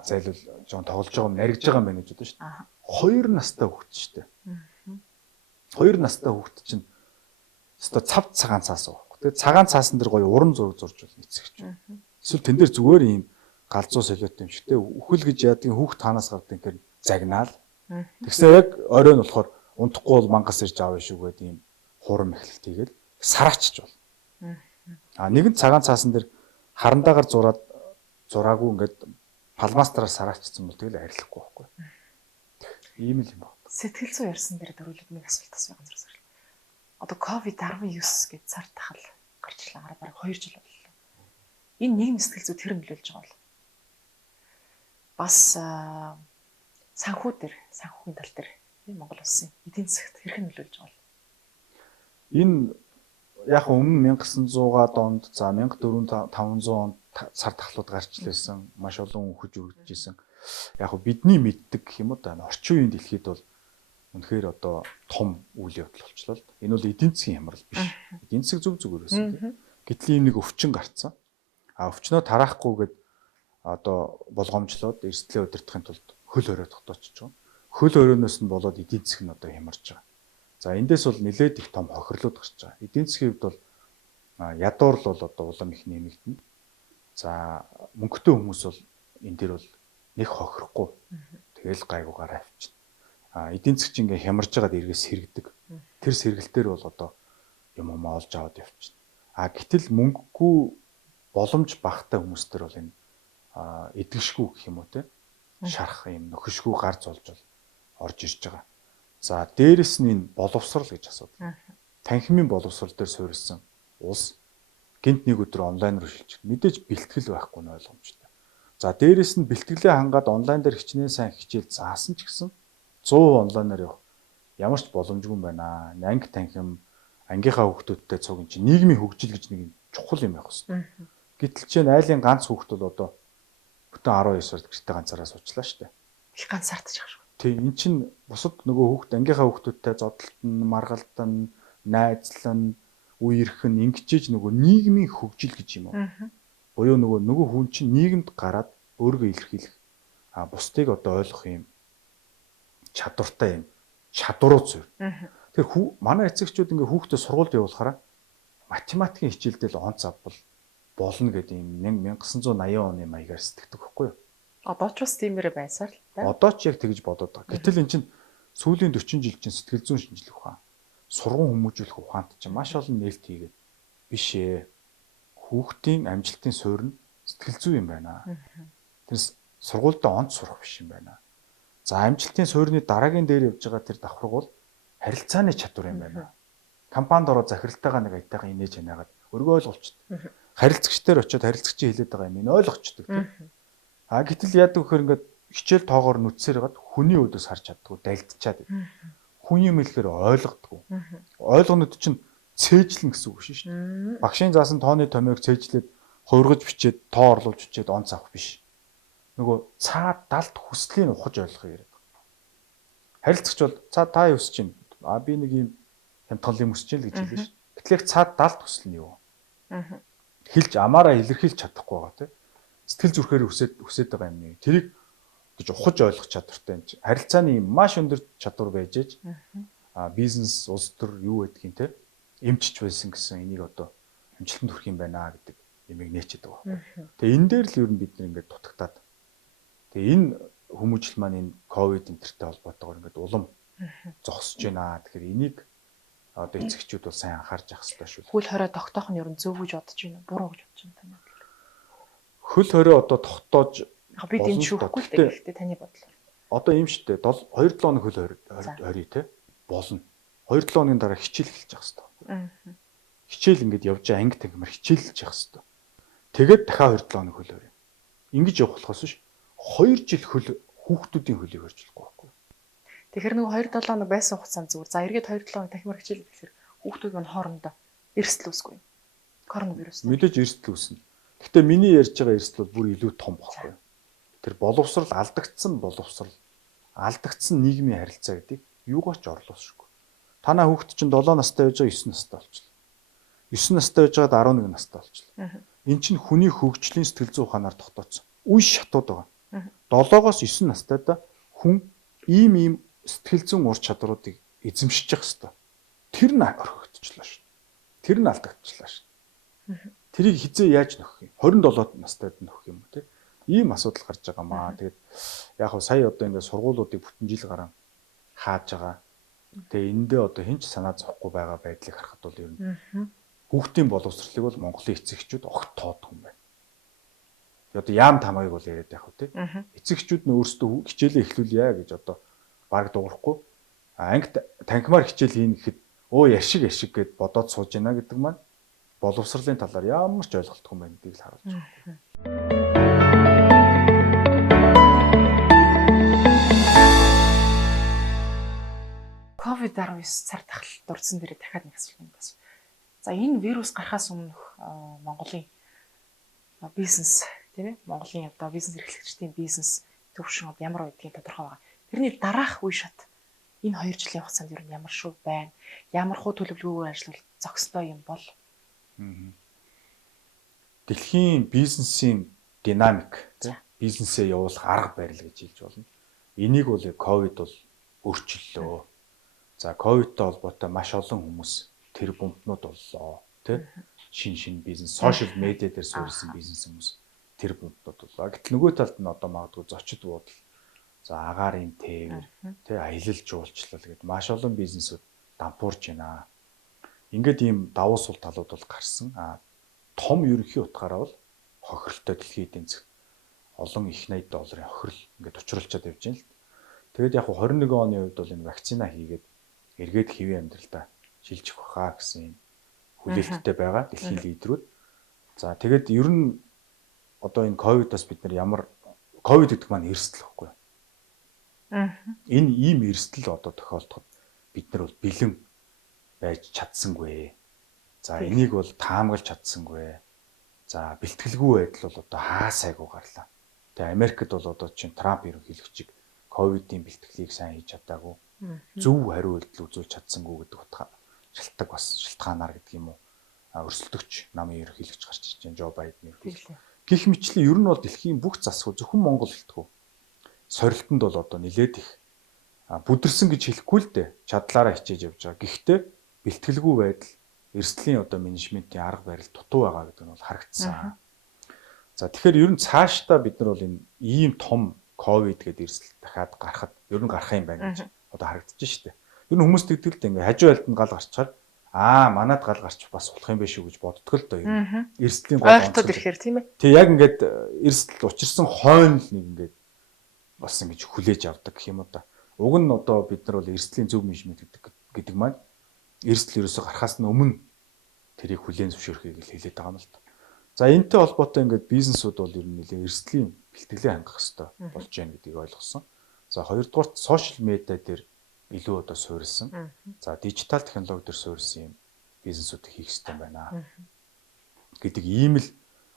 зайлвал жоон тоглож байгаа юм наригж байгаа юм байна гэж бодсон шүү дээ. 2 настай хүүхэд шүү дээ. 2 настай хүүхэд чинь өстой цав цагаан цаас байхгүй. Тэгээ цагаан цаасан дээр гоё уран зураг зурж болно эцэгч. Эсвэл тэн дээр зүгээр юм галзуу солиот юм шиг те үхэл гэж яадгийн хүүхд таанаас гардаг гэхээр загнаал. Тэгсэн яг оройн болохоор унтахгүй бол мангас ирж аав шүү гэдэг юм хурам эхлэлт хийгээл сараачч бол. Нэгэн цагаан цаасан дээр харандаагаар зураагүй ингээд палмастраар сараачсан бол тэгэл арилахгүй байхгүй. Ийм л юм байна. Сэтгэл зүй ярьсан дээр дөрвөлд нэг асуулт асуух ганцраас орлоо. Одоо COVID-19 гэж цар тахал гарчлаа гараа бараг 2 жил боллоо. Энэ нийгэм сэтгэл зүй тэр нөлөөлж байгаа бол бас санхүүгийн тал дээр Монгол улсын эдийн засагт хэрхэн нөлөөлж байгаа бол энэ яг өмнө 1900-аад онд за 1400-500 онд цар тахлууд гарч лээсэн маш олон үхэж өгдөжсэн. Яг бидний мэддэг гэх юм уу да орчин үеийн дэлхийд бол үнэхээр одоо том үйл явдал болчлоо л. Энэ бол эдийн засгийн хямрал биш. Эдийн засаг зүг өрөөсөн. Гэтэл ийм нэг өвчин гарцсан. Өвчнөө тараахгүйгээд одоо болгоомжлоод эрсдлээ удирдахын тулд хөл хорой тогтоочж байгаа. Хөл хоройноос нь болоод эдийн засаг нь одоо хямарч байгаа. За эндээс бол нэлээд их том хохирлууд гарч байгаа. Эдийн засгийн хувьд бол ядуур л бол одоо улам их нэмэгдэнэ. За мөнгөтэй хүмүүс бол энэ дээр бол нэг хохирохгүй. Тэгэл гайгуугаараа авчина. Эдийн засаг чинь ингээ хямарж байгаад эргээс сэргдэг. Тэр сэргэлтээр бол одоо юм олж аваад явчихна. Гэтэл мөнгөгүй боломж багтай хүмүүстэр бол энэ эдгэшгүй гэх юм уу те шарах юм нөхөшгүй гар золж бол орж ирж байгаа. За дээрэс нь энэ боловсрал гэж асуудал. Танхимын боловсрал дээр суурилсан улс гинт нэг өдөр онлайн руу шилжих. Мэдээж бэлтгэл байхгүй нь ойлгомжтой. За дээрэс нь бэлтгэлээ хангаад онлайн дээр хичнээн сайн хичээл заасан ч гэсэн 100% онлайнаар явах ямар ч боломжгүй юм байна. Анги танхим ангийнхаа хүүхдүүдтэй цуг чинь нийгмийн хөгжил гэж нэг чухал юм байх хэвээр. Гэтэл чинь айлын ганц хүүхд бол одоо бүтэн 12 сард гэртээ ганцаараа суучлаа шүү дээ. их ганцаардаж байгаа шүү. Тий, эн чинь бусад нөгөө хүүхд ангийнхаа хүүхдүүдтэй зодтолтон, маргалтан, найзлан, үерхэн ингэжээж нөгөө нийгмийн хөгжил гэж юм уу. Буюу нөгөө хүн чинь нийгэмд гараад өөрийгөө илэрхийлэх бусдыг одоо ойлгох юм чадвартай юм чадварууд зүйл. Тэгэхээр манай эцэгчүүд ингээ хүүхдээ сургуульд явуулахаараа математикийн хичээлдээ л онц авбал болно гэдэг юм 1980 оны маягаар сэтгэдэг байхгүй юу? Одоо ч бас тиймэр байсаар л да. Одоо ч яг тэгж бодоод байгаа. Гэтэл эн чинь сүүлийн 40 жил чинь сэтгэл зүйн шинжилгээ ухаан, сургууль хүмүүжүүлэх ухаанд чинь маш олон нээлт хийгээд биш ээ. Хүүхдийн амжилтын суурь нь сэтгэл зүй юм байна. Тэрс сургуультай онц сурах биш юм байна. За амжилтын суурьны дараагийн дээр явж байгаа тэр давхар бол харилцааны чадвар юм байна. Компанид ороод захиралтайгаа нэг аятайхан инээж ханаагаад өргөө ойлгуулчихдаг. Харилцагчдаар очиод харилцагчийн хэлээд байгаа юм ин ойлгочдөг тийм. Гэтэл яадаг вөхөр ингээд хичээл тоогоор нүцсээр хагаад хүний өдөөс харж чаддгүй дайлдчаад. Хүн юм хэлэхээр ойлгодгүй. Ойлгонод чинь цээжлэн гэсэн үг шин шүү дээ. Багшийн заасан тооны томьёог цээжлээд хувиргаж бичээд тоо орлуулж бичээд онц авах биш. Нөгөө цаад далд хүслийг ухаж ойлгох яриад байгаа. Харилцагч бол цаа та юу хүсэж байна? Би нэг юм хямдгалын хүсэж байна гэж хэлсэн шүү. Гэтэл яг цаад далд хүсэл нь юу? Хэлж амаараа илэрхийлж чадахгүй байгаа тийм. Сэтгэл зүрхээр хүсээд байгаа юм. Тэрийг гэж ухаж ойлгох чадвартай юм чи. Харилцааны маш өндөр чадвар байж ээж бизнес улс төр юу гэдгийг те эмчж байсан гэсэн энийг одоо амжилтанд хүрэх юм байна гэдэг юмыг нээчээд байгаа. Тэгээ энэ дээр л ер нь бид нэг ингээд дутагтаад. Тэгээ энэ хүмүүжил маань энэ ковид энтертэй холбоотойгоор ингээд улам зогсож байна. Тэгэхээр энийг одоо эцэгчүүд бол сайн анхаарч явах хэрэгтэй шүү. Хөл хорой тогтоох нь ер нь зөв гэж бодож байна уу? Буруу гэж бодож байна тань. Хөл хорой одоо тогтоож бид энэ шүүхгүй л дээ. Таны бодлоор. Одоо ийм шүү дээ. 2-7 хоног хөл орой те болно. 2-7 хоногийн дараа хичээл эхэлж явах хэрэгтэй. Хичээл ингээд явж байгаа анги тангимар хичээлж явах хэрэгтэй. Тэгээд дахиад 2-7 хоног хөл орой. Ингэж явах болохоос биш 2 жил хөл хүүхдүүдийн хөлийг орж болохгүй байхгүй. Тэгэхээр нөгөө 2-7 хоног байсан хугацаанд зүгээр. За эргээд 2-7 хоног тахимар хичээл гэхээр хүүхдүүд нь хоорондоо эрсдэл үүсгүй. Коронавирус. Мэдээж эрсдэл үүснэ. Гэхдээ миний ярьж байгаа эрсдэл бол бүр илүү том байхгүй. Тэр боловсрал алдагдсан нийгмийн харилцаа гэдэг юугаач орлуулшгүй. Танаа хүүхд чинь 7 настай байж байгаа 9 настай болчихлоо. 9 настай байж байгаад 11 настай болчихлоо. Эн чинь хүний хөгжлийн сэтгэл зүйн ухаанаар тогтооцсон. Үе шатууд байгаа. 7-оос 9 настайдаа хүн ийм сэтгэл зүйн ур чадруудыг эзэмшиж явах хэрэгтэй. Тэр нь орхигдчихлаа шүү. Тэр нь алдагдчихлаа шүү. Тэрийг хизээ яаж нөхөх юм? 27 настайд нөхөх юм уу те? Ийм асуудал гарч байгаа маа. Тэгээд яг хөө сая одоо ингээд сургуулиудыг бүтэн жил гарan хааж байгаа. Тэгээ эндээ одоо хэн ч санаа зовхгүй байгаа байдлыг харахад бол ер нь хүүхдийн боловсролыг бол Монголын эцэгчүүд огт тоодох юм байна. Одоо яам тамааг бол яриад байх үү те. Эцэгчүүд нь өөрсдөө хичээлээ эхлүүлье гэж одоо баг дуурахгүй. Анги танхимаар хичээл хийн гэхэд яшиг гэд бодоод сууж байна гэдэг маань боловсролын талаар ямар ч ойлголтгүй юм байна гэдгийг л харуулж байна. COVID-19 цар тахал дурдсан дээрээ дахиад нэг асуулт юм байна. За энэ вирус гарахаас өмнөх Монголын бизнес тийм ээ Монголын одоо бизнес эрхлэгчдийн бизнес төвшин ямар байдгийг тодорхой байгаа. Тэрний дараах үе шат энэ 2 жилийн хугацаанд ер нь ямар шүү байна? Ямар хуу төлөвлөгөөгөөр ажиллавал зохистой юм бол? Дэлхийн бизнесийн динамик тийм бизнесээ явуулах арга барил гэж хэлж болно. Энийг бол ковид бол өөрчиллөө. За ковидтэй холбоотой маш олон хүмүүс тэр бомбнууд боллоо тий шин бизнес сошиал медиа дээр суурилсан бизнес хүмүүс тэр бомбнууд боллоо. Гэтэл нөгөө талд нь одоо магадгүй зочид буудал за агаарын тээвэр тий аялал жуулчлал гэдэг маш олон бизнесүүд дампуурж байна. Ингээд ийм давуу сул талууд бол гарсан. Том ерөнхий утгаараа бол хохиролтой дэлхийн эдийн засаг олон их 80 долларын хохирол ингээд учруулчаад явж байна л. Тэгээд яг 21 оны үед бол энэ вакцина хийгээд эргээд хэвийн амьдралдаа шилжих баха гэсэн хүлээлттэй байгаа дэлхийн лидерүүд. За тэгээд ер нь одоо энэ ковидоос бид нар ямар ковид гэдэг маань эрсдэл гэхгүй. Энэ ийм эрсдэл одоо тохиолдоход бид нар бол бэлэн байж чадсангүй. За энийг бол таамаглаж чадсангүй. За бэлтгэлгүй байдал бол одоо хаасайгүй гарлаа. Тэгээ Америкт бол одоо чинь Трамп ерөнхийлөгчийг ковидын бэлтгэлийг сайн хийж чадаагүй. Зөв хариу үйлдэл үзүүлж чадсангүй гэдэг утга шалтгаанаар гэдэг юм уу өрсөлдөгч намын ерөнхийлөгч гарч ирж байна Жо Байден ерөнхийлөгч. Гэх мэтлээ ер нь бол дэлхийн бүх засгууд зөвхөн Монгол хэлтгүү сорилтонд бол одоо нилээд их бүдэрсэн гэж хэлэхгүй л дээ чадлаараа хичээж явж байгаа. Гэхдээ бэлтгэлгүй байдал эрсдлийн одоо менежментийн арга барил дутуу байгаа гэдэг нь бол харагдсан. За тэгэхээр ер нь цаашдаа бид нар бол энэ ийм том ковид гэдэг эрсдэл дахиад гарахад ер нь гарах юм байна гэж одоо харагдаж штэ. Ер нь хүмүүс тэгдэг л дээ ингээ хажуу альд нь гал гарчаар манад гал гарч бас болох юм биш үү гэж боддог л доо юм. Эрсдлийн гол ойлтод ирэхээр тийм ээ. Тэг яг ингээд эрсдэл учирсан хойно л нэг ингээд бас ингэж хүлээж авдаг гэх юм уу да. Уг нь одоо бид нар бол эрсдлийн зөв менежмент гэдэг маань эрсдэл ерөөсө гарахаас нь өмнө тэрийг хүлээн зөвшөөрөхийг л хэлээд байгаа юм л да. За энэтэй холбоотой ингээд бизнесүүд бол ер нь нэлээ эрсдлийн бэлтгэлээ хангах хэрэгтэй болж байна гэдгийг ойлгосон. За хоёрдугаар сошиал медиа дээр илүү одоо суурилсан. За дижитал технологи дээр суурилсан юм бизнесүүд хийх хэрэгтэй байна гэдэг ийм л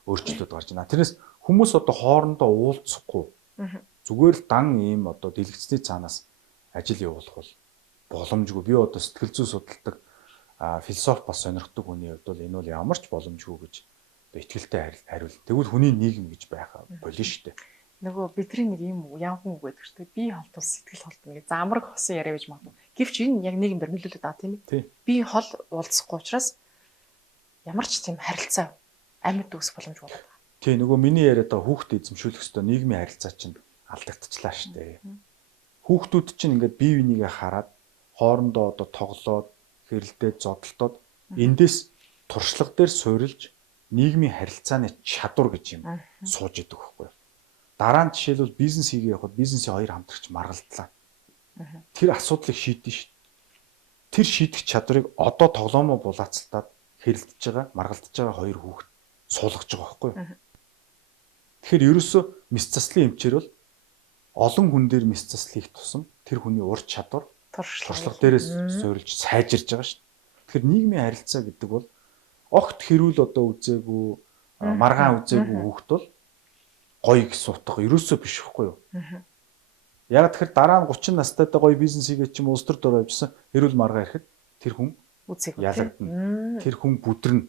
өөрчлөлтүүд гарч байна. Тэрнээс хүмүүс одоо хоорондоо уулзахгүй зүгээр л дан ийм одоо дэлгэцний цаанаас ажил явуулах бол боломжгүй. Би одоо сэтгэл зүй судалдаг философи бас сонирхдаг хүний хувьд бол энэ бол ямар ч боломжгүй гэж итгэлтэй хариул. Тэгвэл хүний нийгэм гэж байх болно шүү дээ. Нөгөө бидний нэг юм явган үг байдаг шүү дээ. Би холтол сэтгэл холтно гэж замраг хосон яриа гэж магадгүй. Гэвч энэ яг нийгэм дээр нөлөөлөд байгаа тийм ээ. Би хол уулзахгүй учраас ямар ч тийм харилцаа амьд үүсэх боломжгүй байна. Тий нөгөө миний яриад байгаа хүүхдэд эзэмшүүлэх ёстой нийгмийн харилцаа чинь алдагдчихлаа шүү дээ. Хүүхдүүд чинь ингээд бие бинийгээ хараад хоорондоо одоо тоглоод хэрэлдээд зодтолтоод эндээс туршлага дээр суурилж нийгмийн харилцааны чадвар гэж юм сууж идэг байхгүй. дараа нь жишээлбэл бизнес хийгээ явахад бизнесийн хоёр хамтрагч маргалдлаа. Тэр асуудлыг шийдэн шүү. Тэр шийдэх чадварыг одоо тоглоомоо булаацалтаад хэрэлдэж байгаа, маргалдаж байгаа хоёр хүүхэд суулгаж байгаа байхгүй юу? Тэгэхээр ерөөсөө мэс заслын эмчээр бол олон хүн дээр мэс засал хийх тусам тэр хүний ур чадвар туршлага дээрээс суурилж сайжирж байгаа шүү. Тэгэхээр нийгмийн харилцаа гэдэг бол огт хэрүүл одоо үзээгүй, маргаан үзээгүй хүүхэд бол гоё их сутах ерөөсөө биш байхгүй юу? Яг тэгэхээр дараа нь 30 настайдаа гоё бизнес хийгээд ч юм уу улс төр дор явжсан хэрүүл маргаа ирэхэд тэр хүн ялагдана. Тэр хүн бүдэрнэ.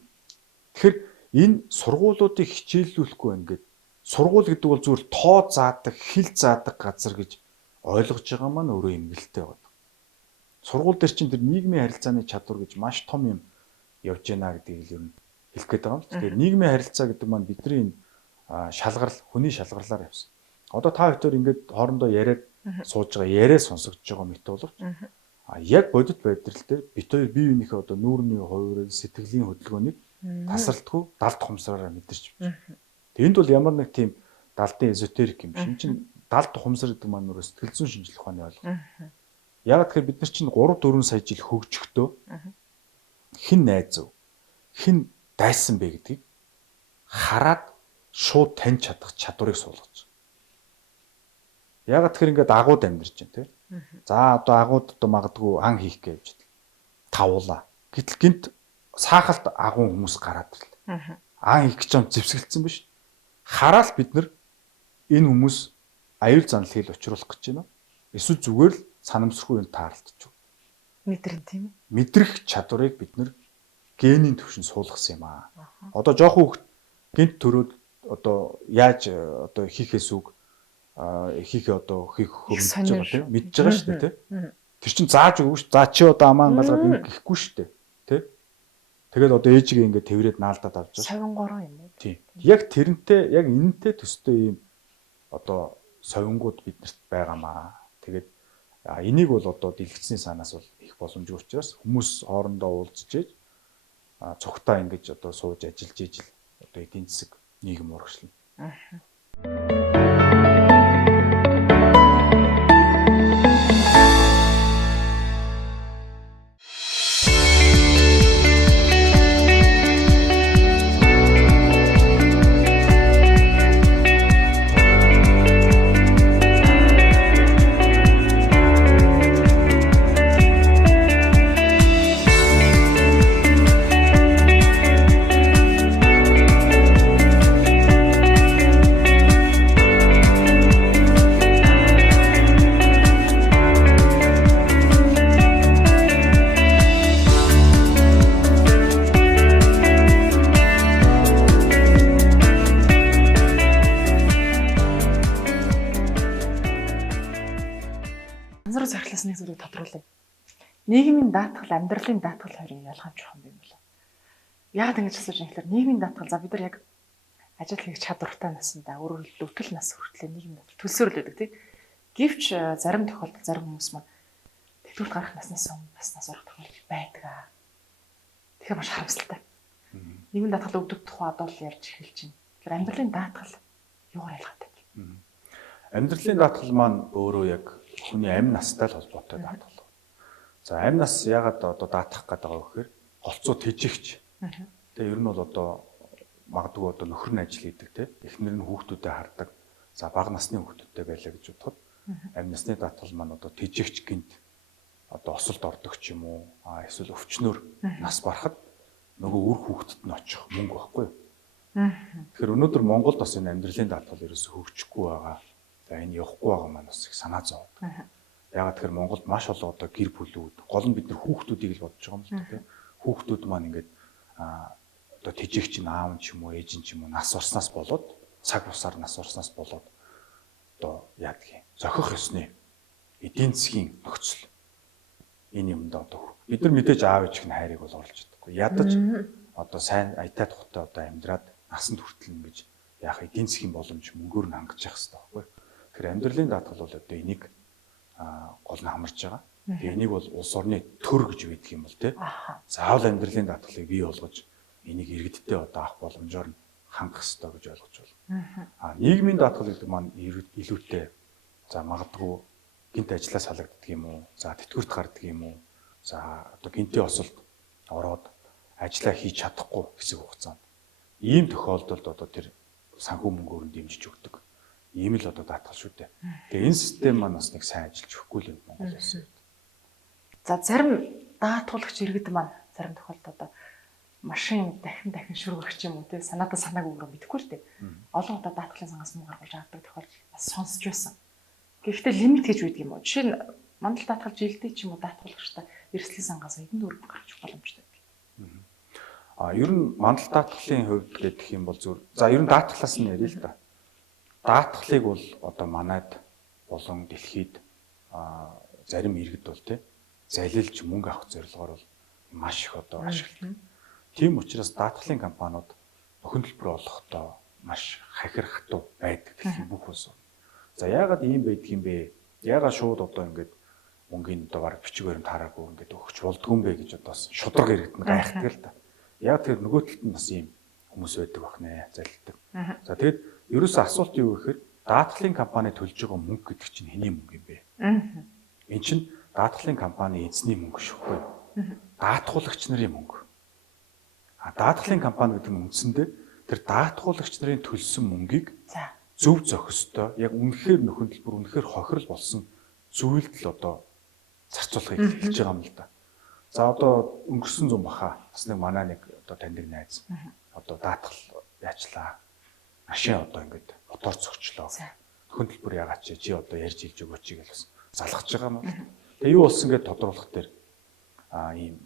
Тэгэхээр энэ сургуулиудыг хичээллүүлэхгүй байна гэдэг. Сургууль гэдэг бол зүгээр тоо заадаг, хил заадаг газар гэж ойлгож байгаа маань өөрөө эмгэлтэй байна. Сургууль дээр чинь тэр нийгмийн харилцааны чадвар гэж маш том юм явж байна гэдгийг л ер нь хэлэх гээд байгаа юм. Тэгэхээр нийгмийн харилцаа гэдэг маань бидний шалгарал, хүний шалгарлаар явсан. Одоо та хоёр ингээд хоорондоо яриад сууж байгаа, яриа сонсогдож байгаа мэт боловч яг бодит байдлал дээр бит хоёр бие биенийхээ одоо нүүрний хувирал, сэтгэлийн хөдөлгөөнийг тасралтгүй далд хумсраараа мэдэрч байна. Энд бол ямар нэг тийм далдын эзотерик юм шиг чинь далд хумсар гэдэг маань өөрөө сэтгэл зүйн шинжилгээ ухааны ойлголт. Яг тэгэхээр бид нар чинь 3-4 сая жил хөгжөхдөө хэн найз зөв, хэн дайсан бэ гэдгийг хараад шууд таньж чадах чадварыг суулгаж. Яг тэгэхээр ингээд агууд амьдарч байна тийм. За одоо агууд одоо магадгүй ан хийх гэж тавуулаа. Гэтэл гинт саахалт агуу хүмүүс гараад ирлээ. Ан хийх гэж юм зэвсгэлцсэн биш. Хараад бид нар энэ хүмүүс аюул занал хэл учруулах гэж байна. Эсвэл зүгээр л санамсргүй юм таарлтаж байна. Мэдрэн тийм ээ. Мэдрэх чадварыг бид нар генийн төвшин суулгасан юм аа. Одоо жоохон хөвгт гинт төрөөд одоо яаж одоо хийхээс үг хийхээ одоо хийх хөвмөж байгаа тийм мэдж байгаа шүү дээ тийм. Тэр чинь зааж өгвөө шүү. За чи одоо амаан галгаад ингэ гэхгүй шүү дээ тийм. Тэгээд одоо ээжигээ ингээд тэврээд наалдаад авч байгаа. Совингороо юм уу? Тийм. Яг тэрнтэй, яг энэнтэй төстэй ийм одоо совингууд биднэрт байгаамаа. Тэгээд энийг бол одоо дэлгэцний санаас бол их боломжгүй учраас хүмүүс хоорондоо уулзж ээж цогтаа ингэж одоо сууж ажиллаж ижил одоо эдийн засаг нийгэм урагшлна. Нэг зүйлийг тодруулъя. Нийгмийн даатгал, амьдралын даатгал хоёрын ялгаа нь жоохон юм болоо. Яагаад ингэж асууж байгаа гэхээр нийгмийн даатгал за бид нар яг ажил хийх чадвартай насандаа өөрөөр хэлбэл өвтөл нас хүртэл нийгмийн даатгал төлсөөр л байдаг тийм. Гэвч зарим тохиолдолд зарим хүмүүс маань тэтгэврт гарах наснаас өмнө наснаас урах тохиолдол байдаг аа. Тэгэхээр маш харамсалтай. Нийгмийн даатгал өгдөг тухай одоо л ярьж эхэлж байна. Тэгэхээр амьдралын даатгал юугаар ялгаатай вэ? Амьдралын даатгал маань өөрөө яг хүний амь настай л холбоотой даатгал. За амь нас ягаад одоо даатгах гэдэг вэ гэхээр голцоо тэжигч. Тэгээ ер нь бол одоо магадгүй одоо нөхөр нь ажил хийдэг те эхнэр нь хүүхдүүдэд хардаг. За бага насны хүүхдүүдтэй байлаа гэж бодоход амь насны даатгал маань одоо тэжигч гинт одоо осолд ордог ч юм уу эсвэл өвчнөр нас барахад нөгөө үр хүүхдэд нь очих мөнгө байхгүй юу. Тэгэхээр өнөөдөр Монголд бас энэ амьдралын даатгал ерөөсө хөгжихгүй байгаа. За энэ явахгүй байгаа маань бас их санаа зовоод. Ягаад тэгэхээр Монголд маш олон одоо гэр бүлүүд, гол нь бид нар хүүхдүүдийг л бодож байгаа юм л да тийм. Хүүхдүүд маань ингээд одоо тэжигч нь аав ч юм уу, ээж нь ч юм уу нас орсноос болоод цаг бусаар нас орсноос болоод одоо яадаг юм. Зохих ёсны эдийн засгийн нөхцөл энэ юмд одоо бид нар мэдээж аав ээжийн хайрыг бол орлож чадахгүй. Ядаж одоо сайн аятай тухтай одоо амьдраад насанд хүртэл ингэж яах эдийн засгийн боломж мөнгөөр нь хангаж явах хэрэгтэй байхгүй. Тэгэхээр амьдралын даатгал бол одоо энийг гол нь хамарч байгаа. Тэгээ энийг бол улс орны төр гэж байдаг юм бол тий. Заавал амьдралын даатгалыг бий болгож энийг иргэдтэй одоо авах боломжоор нь хангах хэрэгтэй гэж ойлгож байна. нийгмийн даатгал гэдэг маань илүүтэй. За магадгүй гинт ажиллаа салгаддаг юм уу? За тэтгэврт гардаг юм уу? За одоо гинтийн осолд ороод ажиллаа хийж чадахгүй хэсэг хугацаанд. Ийм тохиолдолд одоо тэр санхүү мөнгөөр нь дэмжиж өгдөг. Ийм л одоо даатгал шүү дээ. Тэгээ энэ систем маань бас нэг сайн ажиллаж өгөхгүй л юм Монгол улсад. За зарим даатгуулагч иргэд маань зарим тохиолдолд одоо машин дахин шүргэх юм уу те санаатаа санааг өгөрөө мэдэхгүй л дээ. Олон удаа даатгалын сангаас мөнгө гаргаж авдаг тохиолдол бас сонсч байсан. Гэхдээ лимит гэж үйдэг юм уу? Жишээ нь мандал даатгал жилдээ ч юм уу даатгуулагчтай эрсдлийн сангаас хэдэн төгрөг гарч боломжтой. Ер нь мандал даатгалын хувьд гэх юм бол зөв. За ер нь даатгалаас нь ярил л да. Даатгалыг бол одоо манайд болон дэлхийд зарим иргэд бол те залилж мөнгө авах зорилгоор бол маш их одоо ашигладаг. Тийм учраас даатгалын компаниуд охин төлбөр олохдоо маш хахир хатуу байдаг гэх бүх улс. За яагаад ийм байдаг юм бэ? Яагаад шууд одоо ингэж мөнгөний одоо бараг бичгээр нь таараагүй ингэж өгч болдгүй юм бэ гэж одоо шудраг иргэд нь гайхдаг л да. Яг тэр нөгөө талд нь бас ийм хүмүүс байдаг бахнэ залилдаг. За тэгээд ерөөсөө асуулт юу гэхээр даатгалын компани төлж байгаа мөнгө гэдэг чинь хэний мөнгө юм бэ? Энд чинь даатгалын компани эзний мөнгө шүүхгүй. Даатгуулагч нарын мөнгө. Даатгалын компани гэдэг нь үндсэндээ тэр даатгуулагч нарын төлсөн мөнгийг зөв зохистой яг үнэхээр нөхөн төлбөр үнэхээр хохирол болсон зүйлд л одоо зарцуулахыг хэлж байгаа юм л да. За одоо өнгөрсөн зам баха бас нэг манай нэг одоо таньдаг найз одоо даатгал яачлаа. Машин одоо ингээд мотор цогчлоо. Нөхөн төлбөр яагаад чи одоо ярьж илж өгөөч гэж бас залгаж байгаа юм байна. Тэгээ юу болсон гэдээ тодруулах дээр ийм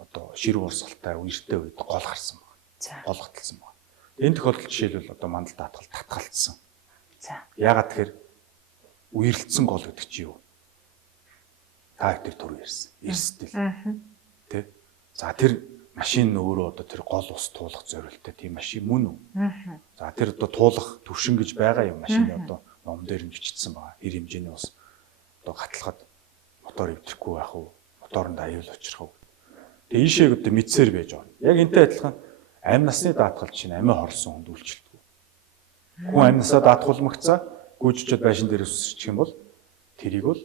одоо ширүү урсгалтай үнэртэй үед гол гарсан байна. Гол гаталсан байна. Энэ тохиолдолд жишээлбэл одоо мандал даатгал татгалцсан. Яагаад тэгэхээр үерэлдсэн гол гэдэг чи юу? Та тэр түр ярьсан. Эрсдэл. Тэ? За тэр машин өөрөө одоо тэр гол ус туулах зорилттой тийм машин мөн үү? За тэр одоо туулах төвшин гэж байгаа юм машины одоо ном дээр нь бичигдсэн байгаа. Хэр хэмжээний ус одоо гатлахад мотор эвдэхгүй байх уу? Моторонд аюул учрах уу? Тэгээ ийшээ одоо мэдсээр байж байгаа. Яг энтэй адилхан амь насны даатгал чинь амиа хорсон хүнд үйлчлдэг. Хүн амь насаа даатгуулмагцаа гүйжчихэд байшин дээр өсчих юм бол тэрийг бол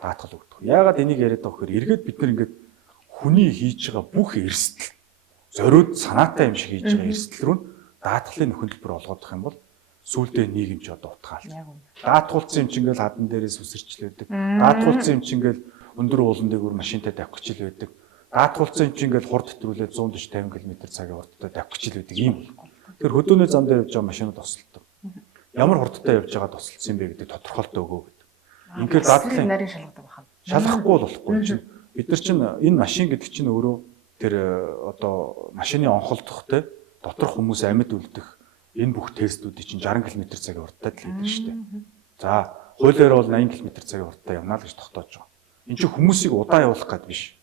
даатгал өгдөг. Яагаад энийг яриад байгаа вэ? Эргээд бид нар ингээд хүний хийж байгаа бүх эрсдэл зориуд санаатай юм шиг хийж байгаа эрсдэл рүү даатгалын нөхөн төлбөр олгодох юм бол сүүлдээ нийгэм ч одоо утгаалж. Даатгуулсан юм чинь ингээл хадан дээрээс үсэрчл байдаг. Даатгуулсан юм чинь ингээл өндөр уулан дээгүүр машинтай давхиж л байдаг. Даатгуулсан юм чинь ингээл хурд хэтрүүлээд 140 50 км/цагийн хурдтай давхиж л байдаг юм. Тэр хөдөөний зам дээр явж байгаа машинууд тосолдог. Ямар хурдтай явж байгаа тосолцсон бэ гэдэг тодорхойлолт өгөө гэдэг. Ингээд даатгалын нарийн шалгадаг байна. Шалгахгүй бол болохгүй чинь. Бид нар чинь энэ машин гэдэг чинь өөрөө тэр одоо машины онхолдохтой доторх хүмүүс амьд үлдэх энэ бүх тестүүдийг чинь 60 км/цагийн хурдтай л хийдэг шүү дээ. За, хуулиар бол 80 км/цагийн хурдтай явна л гэж тогтоож байгаа. Энд чинь хүмүүсийг удаан явуулах гээд биш.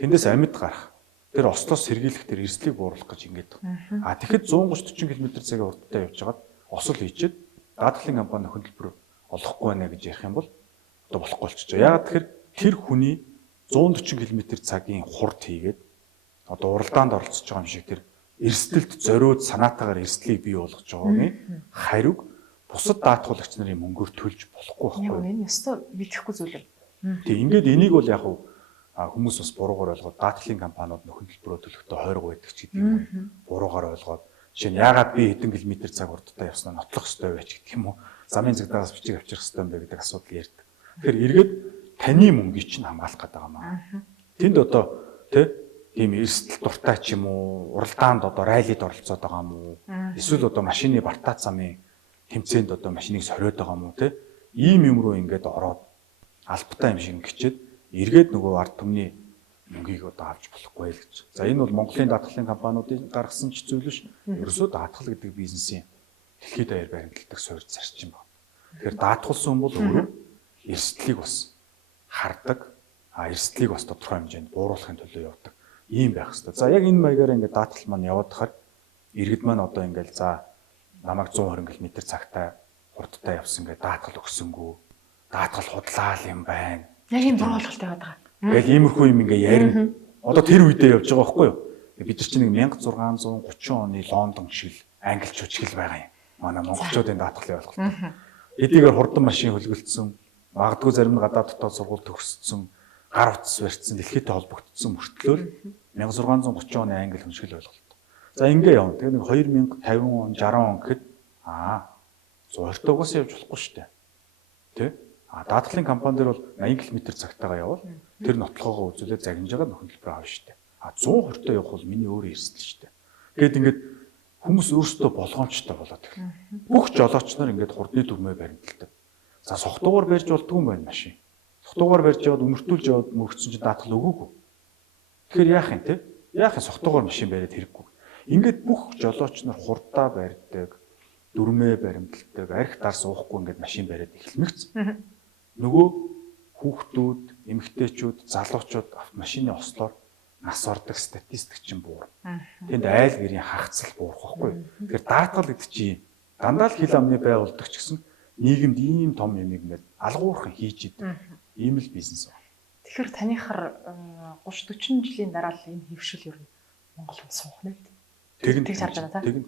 Тэндээс амьд гарах. Тэр ослоос сэргийлэх тэр эрсдлийг бууруулах гэж ингэж байгаа. Тэгэхэд 130-40 км/цагийн хурдтай явж хагаад осол хийчихэд даатгалын компани хөндлөлбөр олохгүй байна гэж ярих юм бол одоо болохгүй болчихжээ. Яагаад тэгэхээр тэр хүний 140 км/цагийн хурд хийгээд одоо уралдаанд оролцож байгаа юм шиг тэр эрсдэлд зориуд санаатаагаар эрсдлийг бий болгож байгаагийн хариуг бусад даатгуулагч нарын мөнгөөр төлж болохгүй байхгүй. Энэ өстой мэдэхгүй зүйл юм. Тэг ингээд энийг бол яг хүмүүс бас буруугаар ойлгоод даатгалын компаниуд нөхөн төлбөрөө төлөхдөө хойрог байдаг ч гэдэг юм. Буруугаар ойлгоод жишээ нь яагаад би хэдэн км цаг хурдтай явснаа нотлох ёстой байж гэдэг юм уу? Замын зэгдээс бичиг авчрах ёстой юм бэ гэдэг асуудал ярьдаг. Тэгэхээр эргээд таны мөнгийг чинь хамгаалах гэдэг юм аа. Тэнд одоо тийм эрсдэл дуртай ч юм уу, уралдаанд одоо раллид оролцоод байгаа юм уу? Эсвэл одоо машины бартаа замын тэмцээнд одоо машиныг сориод байгаа юм уу те? Ийм юм руу ингээд ороод албатай юм шиг гिचээд эргээд нөгөө ард түмний мөнгийг одоо авч болохгүй л гэж. За энэ бол Монголын даатгалын компаниудын гаргасан ч зүйл биш. Ерөөсөө даатгал гэдэг бизнесийн дэлхийд даяар баримталдаг суурь зарчим байна. Тэгэхээр даатгуулсан хүн бол өөрөө эрсдлийг бас хардаг, эрсдлийг бас тодорхой хэмжээнд бууруулахын төлөө явдаг. Ийм байх хэрэгтэй. За яг энэ маягаар ингээд даатгал маань яваад хахаар иргэд маань одоо ингээд за намайг 120 км цагтай хурдтай явсан гэдэг даатгал өгсөнгүү. Даатгал худлаа л юм байна. Яг юм буруулгалт яваад байгаа. Яг иймэрхүү юм ингээ ярина. Одоо тэр үедээ явж байгаа байхгүй юу? Бид нар чинь 1630 оны Лондон шиг л англичууд шиг л байгаа юм. Манай монголчуудын даатгалын ойлголт. Эдгээр хурдан машин хөлгөлдсөн, магадгүй зарим нь гадаад дотоод сургууль төгссөн, гар утас барьцсан, дэлхийдээ холбогдсон мөртлөө 1630 оны англи хүншгэл ойлголт. За ингээ явна. Тэгээ нэг 2050 он, 60 он гэхэд 120-оос явж болохгүй шүү дээ. Тэ? Даатгалын компани дээр бол 80 км цагтаагаа явал тэр нотлохоогоо үзүүлээд загнажгаа нөхөн төлбөр авна шүү дээ. 120-т явах бол миний өөрөө эрсдэл шүү дээ. Гээд ингээд хүмүүс өөрсдөө болгоомжтой болоод их. Бүх жолооч нар ингээд хурдны дүрмээ баримталдаг. За согтуугаар барьж болдгүй юм байна машин. Согтуугаар барьж яваад өмөртүүлж яваад мөрөгцсөн чинь даатгал өгөөгүй. Тэгэхээр яах юм те? Яах юм согтуугаар машин бариад хэрэггүй. Ингээд бүх жолооч нар хурдаа барьдаг, дүрмээ баримталдаг, арх дар суухгүй ингээд машин бариад эхлэмэгц. Нөгөө хүүхдүүд, эмэгтэйчүүд, залуучууд автомашины ослоор нас ордог статистик чинь буур. Тэнд айл гэрийн хагацл буурах байхгүй. Тэгэхээр даатгал гэдэг чинь дандаа л хил амны байгуулдаг ч гэсэн нийгэмд ийм том юм ингээд алгуурхан хийж идэв. Ийм л бизнес байна. Тэгэхээр танихаар 30-40 жилийн дараа л энэ хөвшил ер нь Монгол улс суух нэ. Тэгнь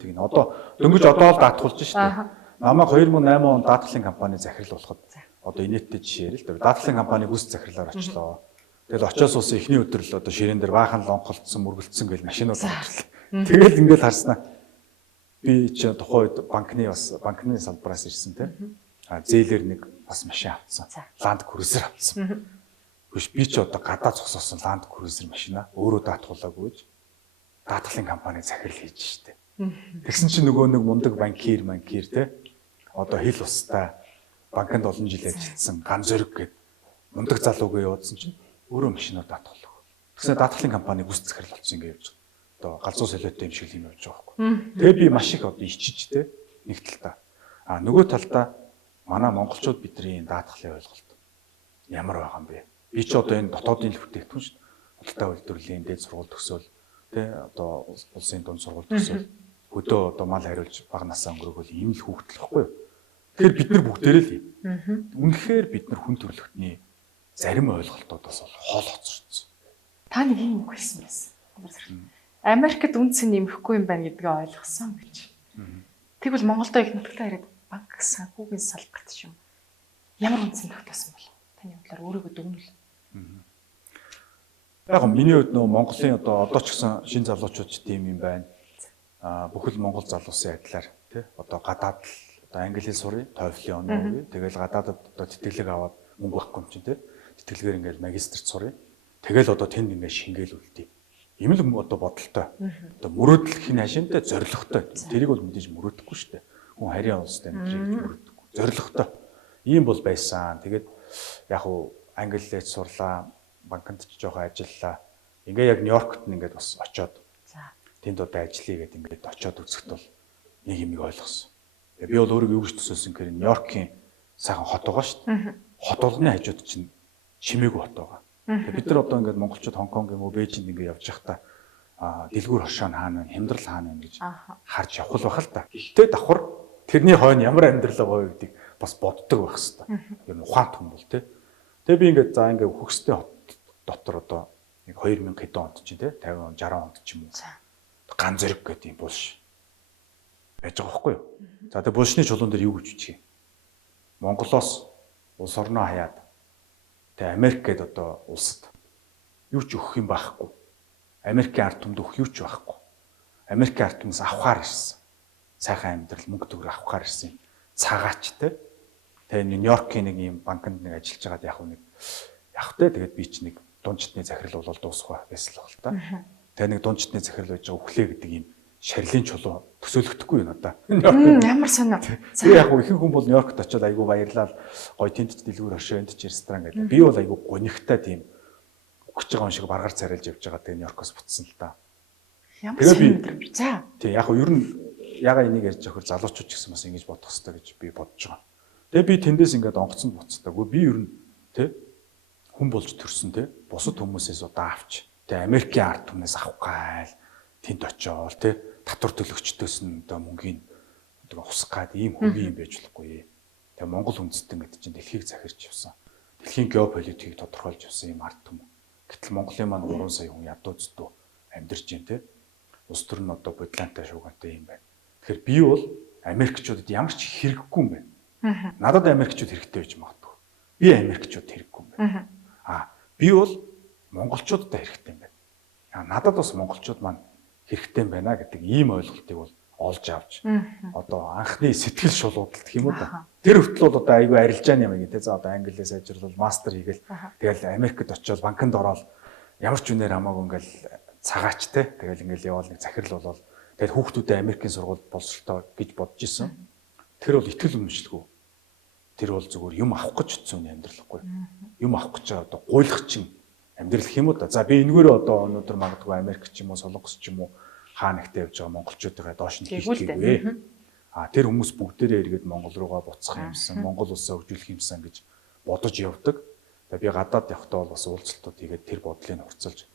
тэгнь. Одоо дөнгөж одоо л даатгуулж штэ. Намайг 2008 онд даатгалын компани захирал болоход одоо инээдтэй жишээ ярил л да. Даатгалын компаниг үс захирлаар очлоо. Тэгэл очиос уусан эхний өдөр л одоо ширээн дээр баахан лонголцсон, мөргөлдсөн гэл машинууд орлоо. Тэгэл ингээд харснаа. Би ч тухайн үед банкны салбараас ирсэн те. Зээлэр нэг бас машин авцсан. Land Cruiser авцсан. Биш би ч одоо гадаа зогсоосон Land Cruiser машина өөрөө даатгуулаагүй гэж даатгалын компани захирал хийж штэ. Тэгсэн чинь нөгөө нэг мундаг банкир те. Одоо хил устай банкнд олон жил ажилласан ган зөрөг гэд мундаг залуугаа явуулсан чинь өөрөө машинууд даатгалах. Тэгсэн даатгалын компаниг үс захирал болсон ингэ явж байгаа. Одоо галзуу солиотой юм шиг юм явж байгаа байхгүй. Тэгээ би маш их одоо ичиж те нэг талдаа. Нөгөө талдаа манай монголчууд бидний даатгалын ойлголт ямар байгаа юм бэ? Би ч одоо энэ дотоодын л бүтээгдэхүүн шүү дээ. Худалдаа үйлдвэрлэлийн дээд сургууль төгсөөл те одоо улсын дунд сургууль төгсөөл хөдөө одоо мал хариулж бага насаа өнгөрөөх ийм л хүүхдэл байхгүй юу? Тэгэхээр бид нар бүгдээрээ л юм. Үнэхээр бид нар хүн төрөлхтний зарим ойлголтуудаас бол хоол хоцорсон. Та нэг юм хэлсэн байсан. Америкт үнц нь нэмэхгүй юм байна гэдгээ ойлгосон гэж. Тэгвэл Монголдо их нутагтаа ирээд банк санхүүгийн салбарт ч юм ямар үнц нь тогтоосон бол таны бодлоор өөрийгөө дүгнүүл. Яг нь миний хувьд нөгөө Монголын одоо ч гэсэн шинэ залуучууд ч тийм юм байна. Бүхэл Монгол залуусын адилаар тий одоо гадаад л одоо англи хэл сурыг, TOEFL-ийн оноо. Тэгэл гадаадд одоо тэтгэлэг аваад мөнгө байхгүй юм чинь тий. Тэтгэлгээр ингээл магистрт сурыг. Тэгэл одоо тэнд ингээд шингээл үлдээ. Ийм л одоо бодолтой. Одоо мөрөөдөл хин хашинтай зоригтой. Тэрийг бол мэдээж мөрөөдөхгүй шүү дээ. Хүн харийн улстай амьдрыг мөрөөдөхгүй. Зоригтой. Ийм бол байсан. Тэгээд яг уу англи хэл сурлаа, банкнд ч жоохон ажиллаа. Ингээ яг Нью-Йоркт ингээд бас очоод. Тэнд одоо ажиллая гэдэг ингээд очоод үзэхэд бол нэг юм ойлгосон. Би бол өөрийгөө юу гэж төсөөлсөн гэхээр Нью-Йоркийн сайхан хот байгаа шүү дээ. Хот болгоны хажууд чинь чимээгүй хот байгаа. Бид нар одоо ингээд монголчууд Хонконг юм уу Бээжинд ингээд явж байхдаа дэлгүүр хошоо хаана вэ, хямдрал хаана вэ гэж харж явах л бах л та. Гэхдээ давхар тэрний хойно ямар амьдрал байгаа вэ гэдгийг бас боддог байх хэвээр. Ер нь ухаант хүн бол тий. Тэгээ би ингээд за ингээд хөгстэй хот дотор одоо нэг 2000 хэдэн онд чинь тий 50 он 60 онд ч юм уу. Ган зэрэг гэдэг юм булш байж байгаа байхгүй юу. За тэгээ булшны чулуун дээр юу гэж үчиг. Монголоос улс орноо хаяад тэгээ Америк гэдэг одоо улсад юу ч өгөх юм байхгүй. Америкийн ард түмэнд өгөх юу ч байхгүй. Америкийн ард түмээс авахаар ирсэн. Сайхан амьдрал мөнгө төгрөг авахаар ирсэн. Цагаачтай. Тэгээ Нью-Йоркийн нэг юм банкнд нэг ажиллаж байгаад яг тэ тэгээд би ч нэг дундчтны захирал бол дуусах байсан л байна та. Тэгээ нэг дундчтны захирал байж байгаа өглөө гэдэг юм шарилын чулуу төсөөлөгдөхгүй юм надаа. Ямар сонио. Тэгээ яг ихэнх хүн бол Нью-Йоркт очиод айгүй баярлал гоё тэнд ч дэлгүүр хошоо энд ч ресторан гэдэг. Би бол айгүй гонигтай тийм өгч байгаа юм шиг баргаар царайлж явж байгаа. Тэгээ Нью-Йоркоос буцсан л да. Ямар сонио. За. Тий яг ер нь ягаа энийг ярьж явахаар залуучууд ч гэсэн бас ингэж бодох хэрэгтэй гэж би бодож байгаа. Тэгээ би тэндээс ингээд онгоцонд буцдаг. Би ер нь тий хүн болж төрсөн тий бусад хүмүүсээс удаа авч тий Америкийн ард түмнээс авах гайл тэнд очиол тий татвар төлөгчдөөс нь одоо мөнгөний одоо усах гад ийм хөгийн юм байж болохгүй. Тэгээ Монгол үндэстэн гэдэг чинь дэлхийг захирч явсан. Дэлхийн геополитикийг тодорхойлж явсан юм ард түмэн. Гэтэл Монголын маань 3 сая хүн ядуу зүдөө амьдарч байна тий. Улс төр нь одоо бодлантай шуугантай юм байна. Тэгэхээр би бол Америкчуудад ямар ч хэрэггүй юм байна. Надад Америкчууд хэрэгтэй байж магадгүй. Би Америкчууд хэрэггүй юм байна. Би бол монголчуудад хэрэгтэй юм байна. Надад бас монголчууд маань хэрэгтэй юм байна гэдэг ийм ойлголтыг бол олж авч одоо анхны сэтгэл шулуудалт гэх юм уу да. Тэр хүртэл бол одоо айгүй арилжааны юм гэдэг. За одоо англиээ сайжруулал мастер хийгээл тэгэл Америкт очиод банкнд ороод ямар ч үнээр хамаагүй ингээл цагаач те тэгэл ингээл яваал нэг захирал болол тэгэл хүүхдүүдээ Америкийн сургуульд боловсролтой гэж бодож исэн. Тэр бол итгэл үнэмшлэгүй. Тэр бол зүгээр юм авах гэж утсан үний амьдралхгүй. Юм авах гэж одоо гуйлах чинь амьдрал гэх юм уу да. За би энэгээр одоо өнөөдөр магадгүй Америк ч юм уу Солонгос ч юм уу хаа нэгтэй явж байгаа монголчуудаа доош нь хийчихгүй. Тэр хүмүүс бүгдээрээ эргээд Монгол руугаа буцах юмсан, Монгол улсаа хөгжүүлэх юмсан гэж бодож явдаг. Тэгээ би гадаад явахдаа бол бас уулзалтууд хийгээд тэр бодлыг хурцлж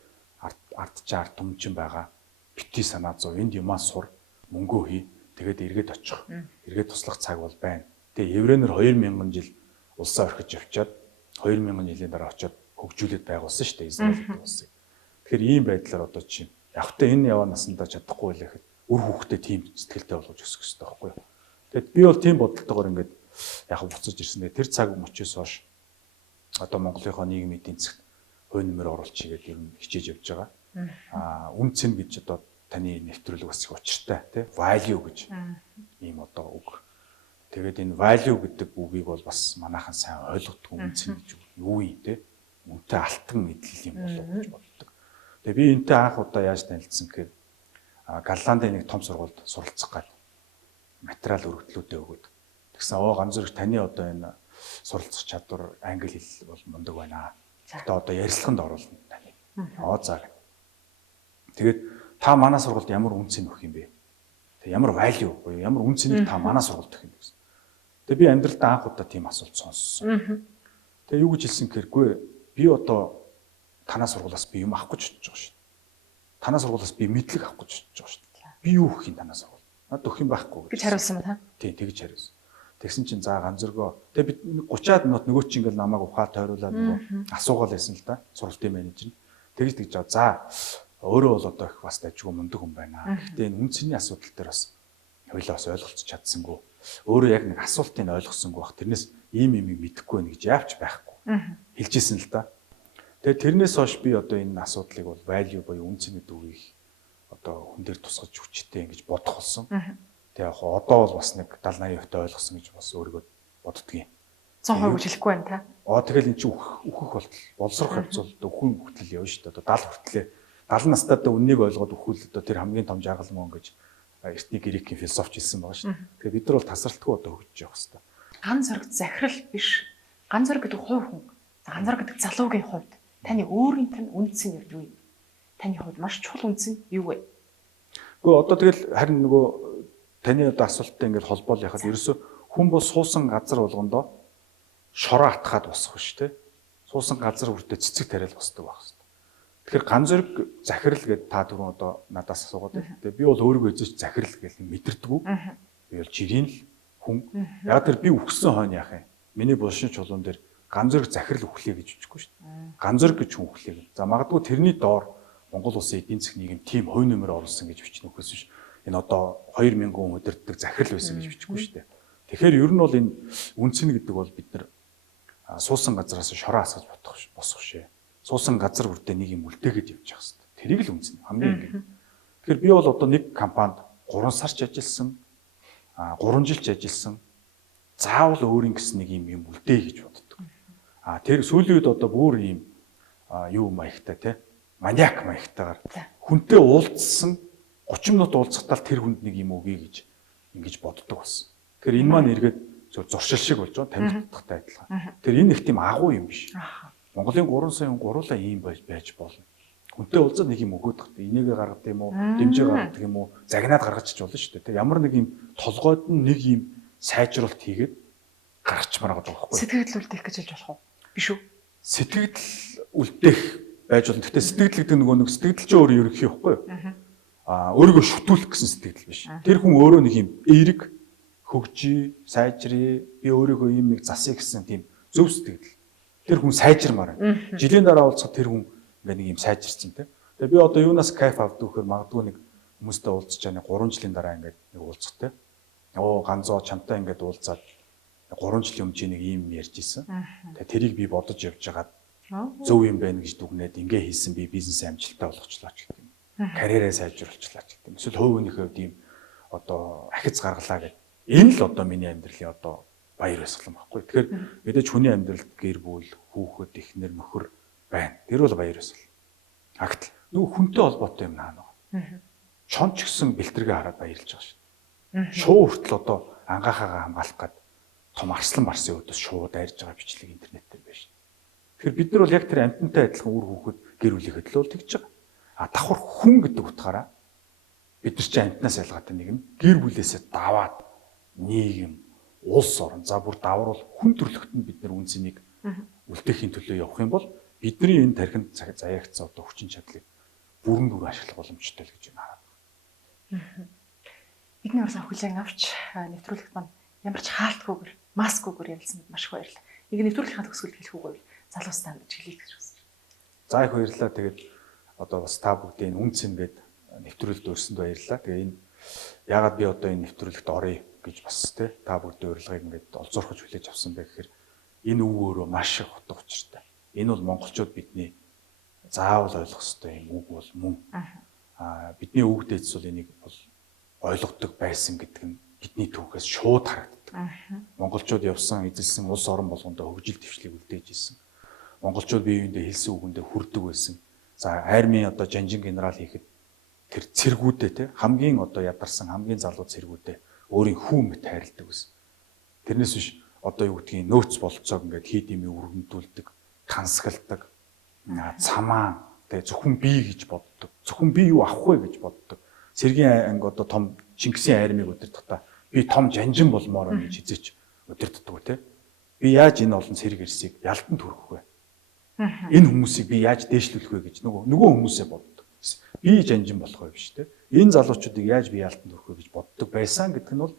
ардчаар түмчин байгаа. Бити санаа зов энд юмаа сур, мөнгөө хий, тэгээд эргээд очих. Эргээд туслах цаг бол байна. Тэгээ еврейнэр 2000 жил улсаа орхиж явчаад 2000 жилийн дараа очиод хөгжүүлээд байгуулсан шүү дээ Израиль улсыг. Тэгэхээр ийм байдлаар одоо чинь явахтаа энэ яваа насандаа чадахгүй байлаа гэхэд үр хүүхдээ тийм сэтгэлтэй болгож өсөх хэрэгтэй байхгүй юу. Тэгэд би бол тийм бодолтойгоор ингээд яг буцаж ирсэн. Тэр цаг мөчөөс хойш одоо Монголынхоо нийгмийн эдийн засгт хувь нэмэр оруулж игээд ер нь хичээж явж байгаа. Үн цэн гэж одоо таны нэвтрүүлэг бас их учиртай тий value гэж ийм одоо үг. Тэгээд энэ value гэдэг үгийг бол бас манайхан сайн ойлгохгүй үн цэн гэж юу юм тий үнтэй алтан мэдлэл юм болов гэж боддог. Тэгээ би энэтэй анх удаа яаж танилцсан гэхээр Голландын нэг том сургуульд суралцах гал материал өргөдлүүдээ өгөөд тэгсэн ганц зэрэг таны одоо энэ суралцах чадвар англи хэл бол мундаг байна. Одоо ярилцлаганд оруулна таны. За гэх. Тэгээд та манай сургуульд ямар үн цэн өгөх юм бэ? Тэг ямар value буюу ямар үн цэнийг та манай сургуульд өгөх юм бэ гэсэн. Тэгээ би амьдралдаа анх удаа тийм асуулт сонссон. Тэгээ юу гэж хэлсэн гэхэргүй би одоо танаа сургуулиас би юм авах гэж бодож байгаа шүү. Танаа сургуулиас би мэдлэг авах гэж бодож байгаа шүү. Би юу өгөх юм танаа сургууль? Надад өгөх юм байхгүй гэж хариулсан ба та. Тийм тэгж хариулсан. Тэгсэн чинь за ганцөргөө. Тэгээ би 30-аад минут нөгөө чи ингээл намайг ухаал тойруулаад нөгөө асуугаал байсан л да. Сургуулийн менежер. Тэгж тэгж за өөрөө бол одоо их бас дайггүй мундаг хүн байна. Гэхдээ энэ үн цэний асуудал дээр бас хоёлаа бас ойлголцож чадсангүй. Өөрөө яг нэг асуултыг ойлгосонгүй бах. Тэрнээс ийм юм мэдэхгүй байх гэж яавч байхгүй. Хэлжсэн л да. Тэгээ тэрнээс хойш би одоо энэ асуудлыг бол value буюу үн цэний дүгийг одоо хүн дээр тусгаж хүчтэй ингэж бодох болсон. Тэгээ яг одоо бол бас нэг 70-80% ойлгосон гэж бас өөрийгөө боддгийн. 100% гэж хэлэхгүй байна та. Тэгэл эн чинь үхэх болтол боловсрох хавцал өхөн хүртэл явна шүү дээ. Одоо 70 хүртлээ 70 настай одоо үннийг ойлгоод өхвөл одоо тэр хамгийн том жаргал мөн гэж эртний грекийн философч хэлсэн байгаа шүү дээ. Тэгээ бид нар бол тасралтгүй одоо хөгжиж явах хэрэгтэй. Ганц зориг захирал биш. Ганц зориг гэдэг хувь хүн. Ганц зориг гэдэг залуугийн хувьд таны өөрийн тань үндсэн юм юу? Таны хувьд маш чухал үндсэн юу вэ? Гэхдээ одоо тэгэл харин нөгөө таны одоо асуулттай ингээд холбоол яхад ерөөсө хүн бол суусан газар болгондоо шороо атгаад босох биш те. Суусан газар хүртээ цэцэг тариал босдог байх хэвээр. Тэгэхээр ганц зэрэг захирал гэдэг та түрүүн одоо надаас асуугаад байна. Тэгээ би бол өөрийгөө эзэж захирал гэж мэдэрдэггүй. Би бол жирийн л хүн. Яг тэр би үхсэн хойно яах юм? Миний булшин чулуун дээр ганц зэрэг захирал өглөө гэж үчихгүй шүү дээ. Ганц зэрэг гэж хүн өглөө. За магадгүй тэрний доор Монгол улсын эдийн засгийн нийгэм тийм хувь нэмэр оруулсан гэж бичнэ үхээс биш. Энэ одоо 2000 хүн өдөртөг захирал байсан гэж бичихгүй шүү дээ. Тэгэхээр ер нь бол энэ үнцэн гэдэг бол бид нар суусан газараас шороо асгаж босох шээ. Суусан газар бүртээ нэг юм үлдээгээд явж явах хэрэгтэй. Тэрийг л үнцэн хамгийн энгийн. Тэгэхээр би бол одоо нэг компанид 3 сар ч ажилласан, 3 жил ч ажилласан. Заавал өөрийн гэсэн нэг юм үлдээе гэж боддог. Тэр сүүлийн үед одоо бүр ийм юу маягтай те маниак маягтайгаар хүнтэй уулзсан 30 минут уулзахтаа тэр хүнд нэг юм өгье гэж ингэж боддог болсон. Тэгэхээр энэ маань эргээд зуршил шиг болж байгаа тамирчдагтай адилхан. Тэр энэ их тийм агуу юм биш. Монголын 3 сая хүн гурлаа ийм байж болно. Хүнтэй уулзаад нэг юм өгөөд тахтай энийгээ гаргадаг юм уу, дэмжээ гаргадаг юм уу, загнаад гаргачих болно шүү дээ. Ямар нэг юм толгойд нь нэг юм сайжруулалт хийгээд гаргачмаар байгаа байхгүй. Сэтгэл үлдээх гэж хэлж болох уу? Биш үү? Сэтгэл үлдээх байж болно. Гэхдээ сэтгэл гэдэг нэг сэтгэл чинь өөрөө ерөнхий байхгүй юу? Өөрийгөө шүтүүлэх гэсэн сэтгэл биш. Тэр хүн өөрөө нэг юм эерэг хөгжий, сайжрый, би өөрийгөө ийм нэг засъя гэсэн тийм зөв сэтгэл. Тэр хүн сайжирмаар байна. Жилийн дараа уулзахад тэр хүн ингээ нэг юм сайжирсан тийм. Тэгээ би одоо юунаас кайф авдаг вөхөр магадгүй нэг хүмүүстэй уулзч байгаа 3 жилийн дараа ингээ нэг уулзах тийм. Ганзоо чамтай ингээд уулзаад 3 жилийн өмнө чи нэг ийм ярьж исэн. Тэгээ тэрийг би бодож явж байгаад зөв юм байна гэж дүгнээд ингээ хийсэн би бизнес амжилттай болгочлоо ч гэх юм. Карьераа сайжруулчлаа ч гэх юм. Эсвэл хувь өөнийхөө ийм одоо ахиц гаргалаа гэдэг. Энэ л одоо миний амьдралын одоо баяр баясгалан баггүй. Тэгэхээр мэдээж хүний амьдралд гэр бүл, хүүхэд, эхнэр, нөхөр байна. Тэр бол баяр баясгал. Агт нөгөө хүнтэй холбоотой юм наа нөгөө. Чон ч гэсэн бэлтэргээ хараад баярлж байгаа шүү. Шуу хүртэл одоо ангаахаагаа хамгаалах гээд том арслан барсан өдөөс шууд дайрж байгаа бичлэг интернет дээр байна шүү. Тэгэхээр бид нар бол яг тэр амтантай адилхан үр хүүхэд гэр бүлийнхээ төлөө тэгж байгаа. Давхар хүн гэдэг утгаараа бид нар чинь амтнаас ялгаатай нэг нь гэр бүлээсээ даваад нийгэм, улс орн за бүр давар бол хүн төрлөختөнд бид нар үнцнийг үлдээхийн төлөө явах юм бол бидний энэ тархинд заяагцсан одоо хүчин чадлыг бүрэн дүр ашиглах боломжтой л гэж байна. Бидний орсон хүлээн авч нэвтрүүлэгт маань ямар ч хаалтгүйгээр маскгүйгээр ярилцсанд маш их баярлалаа. Нэг нэвтрүүлгийнхаа төгсгөлд хэлэх үг байвал залуустай гэж хэлье гэж хүсэж байна. За их баярлалаа. Тэгээд одоо бас та бүгдийн үнц ингээд нэвтрүүлэлд өрсөнд баярлалаа. Тэгээ энэ яагаад би одоо энэ нэвтрүүлэгт оръё гэж бас та бүгдийн урилгыг ингээд олзуурхаж хүлээж авсан бэ гэхээр энэ үг өөрөө маш их утга учиртай. Энэ бол монголчууд бидний заавал ойлгох ёстой юм үг бол мөн. Бидний үг дээдс бол энийг бол ойлгодог байсан гэдэг нь бидний түүхээс шууд харагддаг. Монголчууд явсан эзэлсэн улс орон болгондоо хөгжил дэвшлиг үлдээж исэн. Монголчууд бие биендээ хэлсэн үгэндээ хүрдэг байсан. За армийн одоо жанжин генерал хийхэд тэр цэргүүдээ те хамгийн одоо ядарсан хамгийн залуу цэргүүдээ өөрийн хүн мэт хайрладаг байсан. Тэрнээс биш одоо юу гэдгийг нөөц болцоог ингээд хий димий өргөндүүлдэг, хансгалдаг, цамаа тэгээ зөвхөн би гэж боддог. Зөвхөн би юу авах вэ гэж боддог. Сэргийн анги одоо том Чингисийн армийг удирдахдаа би том жанжин болмоор гэж хизээч удирддаг те. Би яаж энэ олон цэрэг ирсийг ялтанд хүргэх вэ? Энэ хүмүүсийг би яаж дээшлүүлэх вэ гэж нөгөө хүмүүсээ боддог. Би жанжин болох вэ биш те. Энэ залуучуудыг яаж би ялтанд хүргэх вэ гэж боддог байсан гэдэг нь бол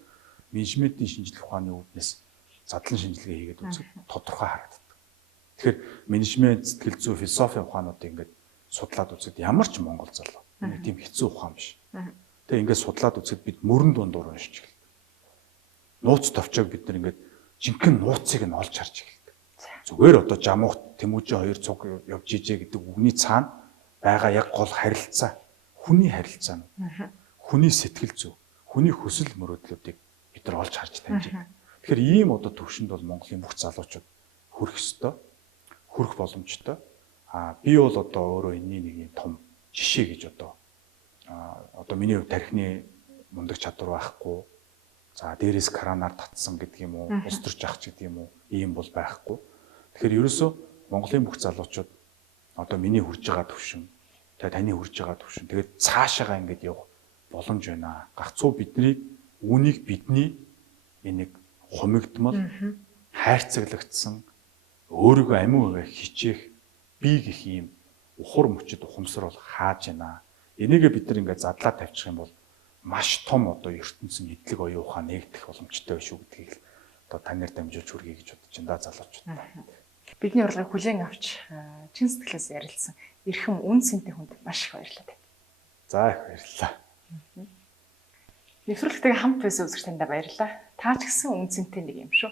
менежментийн шинжилгээ ухааны үүднээс задлан шинжилгээ хийгээд үзэх тодорхой харагддаг. Тэгэхээр менежмент, сэтгэл зүй, философи ухаануудыг ингээд судлаад үзэхэд ямар ч монгол залуу нэг тийм хэцүү ухаан биш. Тэгээ ингээд судлаад үзэхэд бид мөрөн дундуур уншиж эхэлдэг. Нууц товчоог бид нар ингээд жинхэнэ нууцыг нь олж харж эхэлдэг. Зүгээр одоо жамуух Тэмүүжин хоёр цуг явж ижээ гэдэг үгний цаана байгаа яг гол харилцаа, хүний харилцаа нь. Хүний сэтгэл зүй, хүний хүсэл мөрөөдлүүдийг бид нар олж харж таньж байна. Тэгэхээр ийм одоо төвшөнд бол Монголын бүх залуучууд хүрэх ёстой, хүрэх боломжтой. Би бол одоо өөрөө энэний нэг юм том жишээ гэж одоо миний хувьд тархины мундаг чадвар байхгүй. За дээрээс кранаар татсан гэдэг юм уу, ус төрж ах ч гэдэг юм уу, ийм бол байхгүй. Тэгэхээр ерөөсөө Монголын бүх залуучууд одоо миний хүрж байгаа төвшин, таны хүрж байгаа төвшин. Тэгээд цаашаага ингэж явах боломж байна. Гагцуу үүнийг бидний энийг хумигдмал, хайрцаглагдсан, өөрийгөө амин хувиа хичээх би гэх ийм ухар мөчөд ухамсар бол хааж байна. Энийгээ бид нар ингээд задлаад тавьчих юм бол маш том одоо ертөнцийн эдлэг оюун ухаан нэгдэх боломжтой биш үү гэдгийг одоо танаар дамжуулж хүргэе гэж бодож байна залуучууд. Бидний урилгыг хүлээн авч чин сэтгэлээс ярилцсан эрхэм үн цэнтэй хүнд маш их баярлалаа. За их баярлалаа. Нэвтрүүлэгтэйгээ хамт байсан үзэгч таньда баярлалаа. Та ч гэсэн үн цэнтэй нэг юм шүү.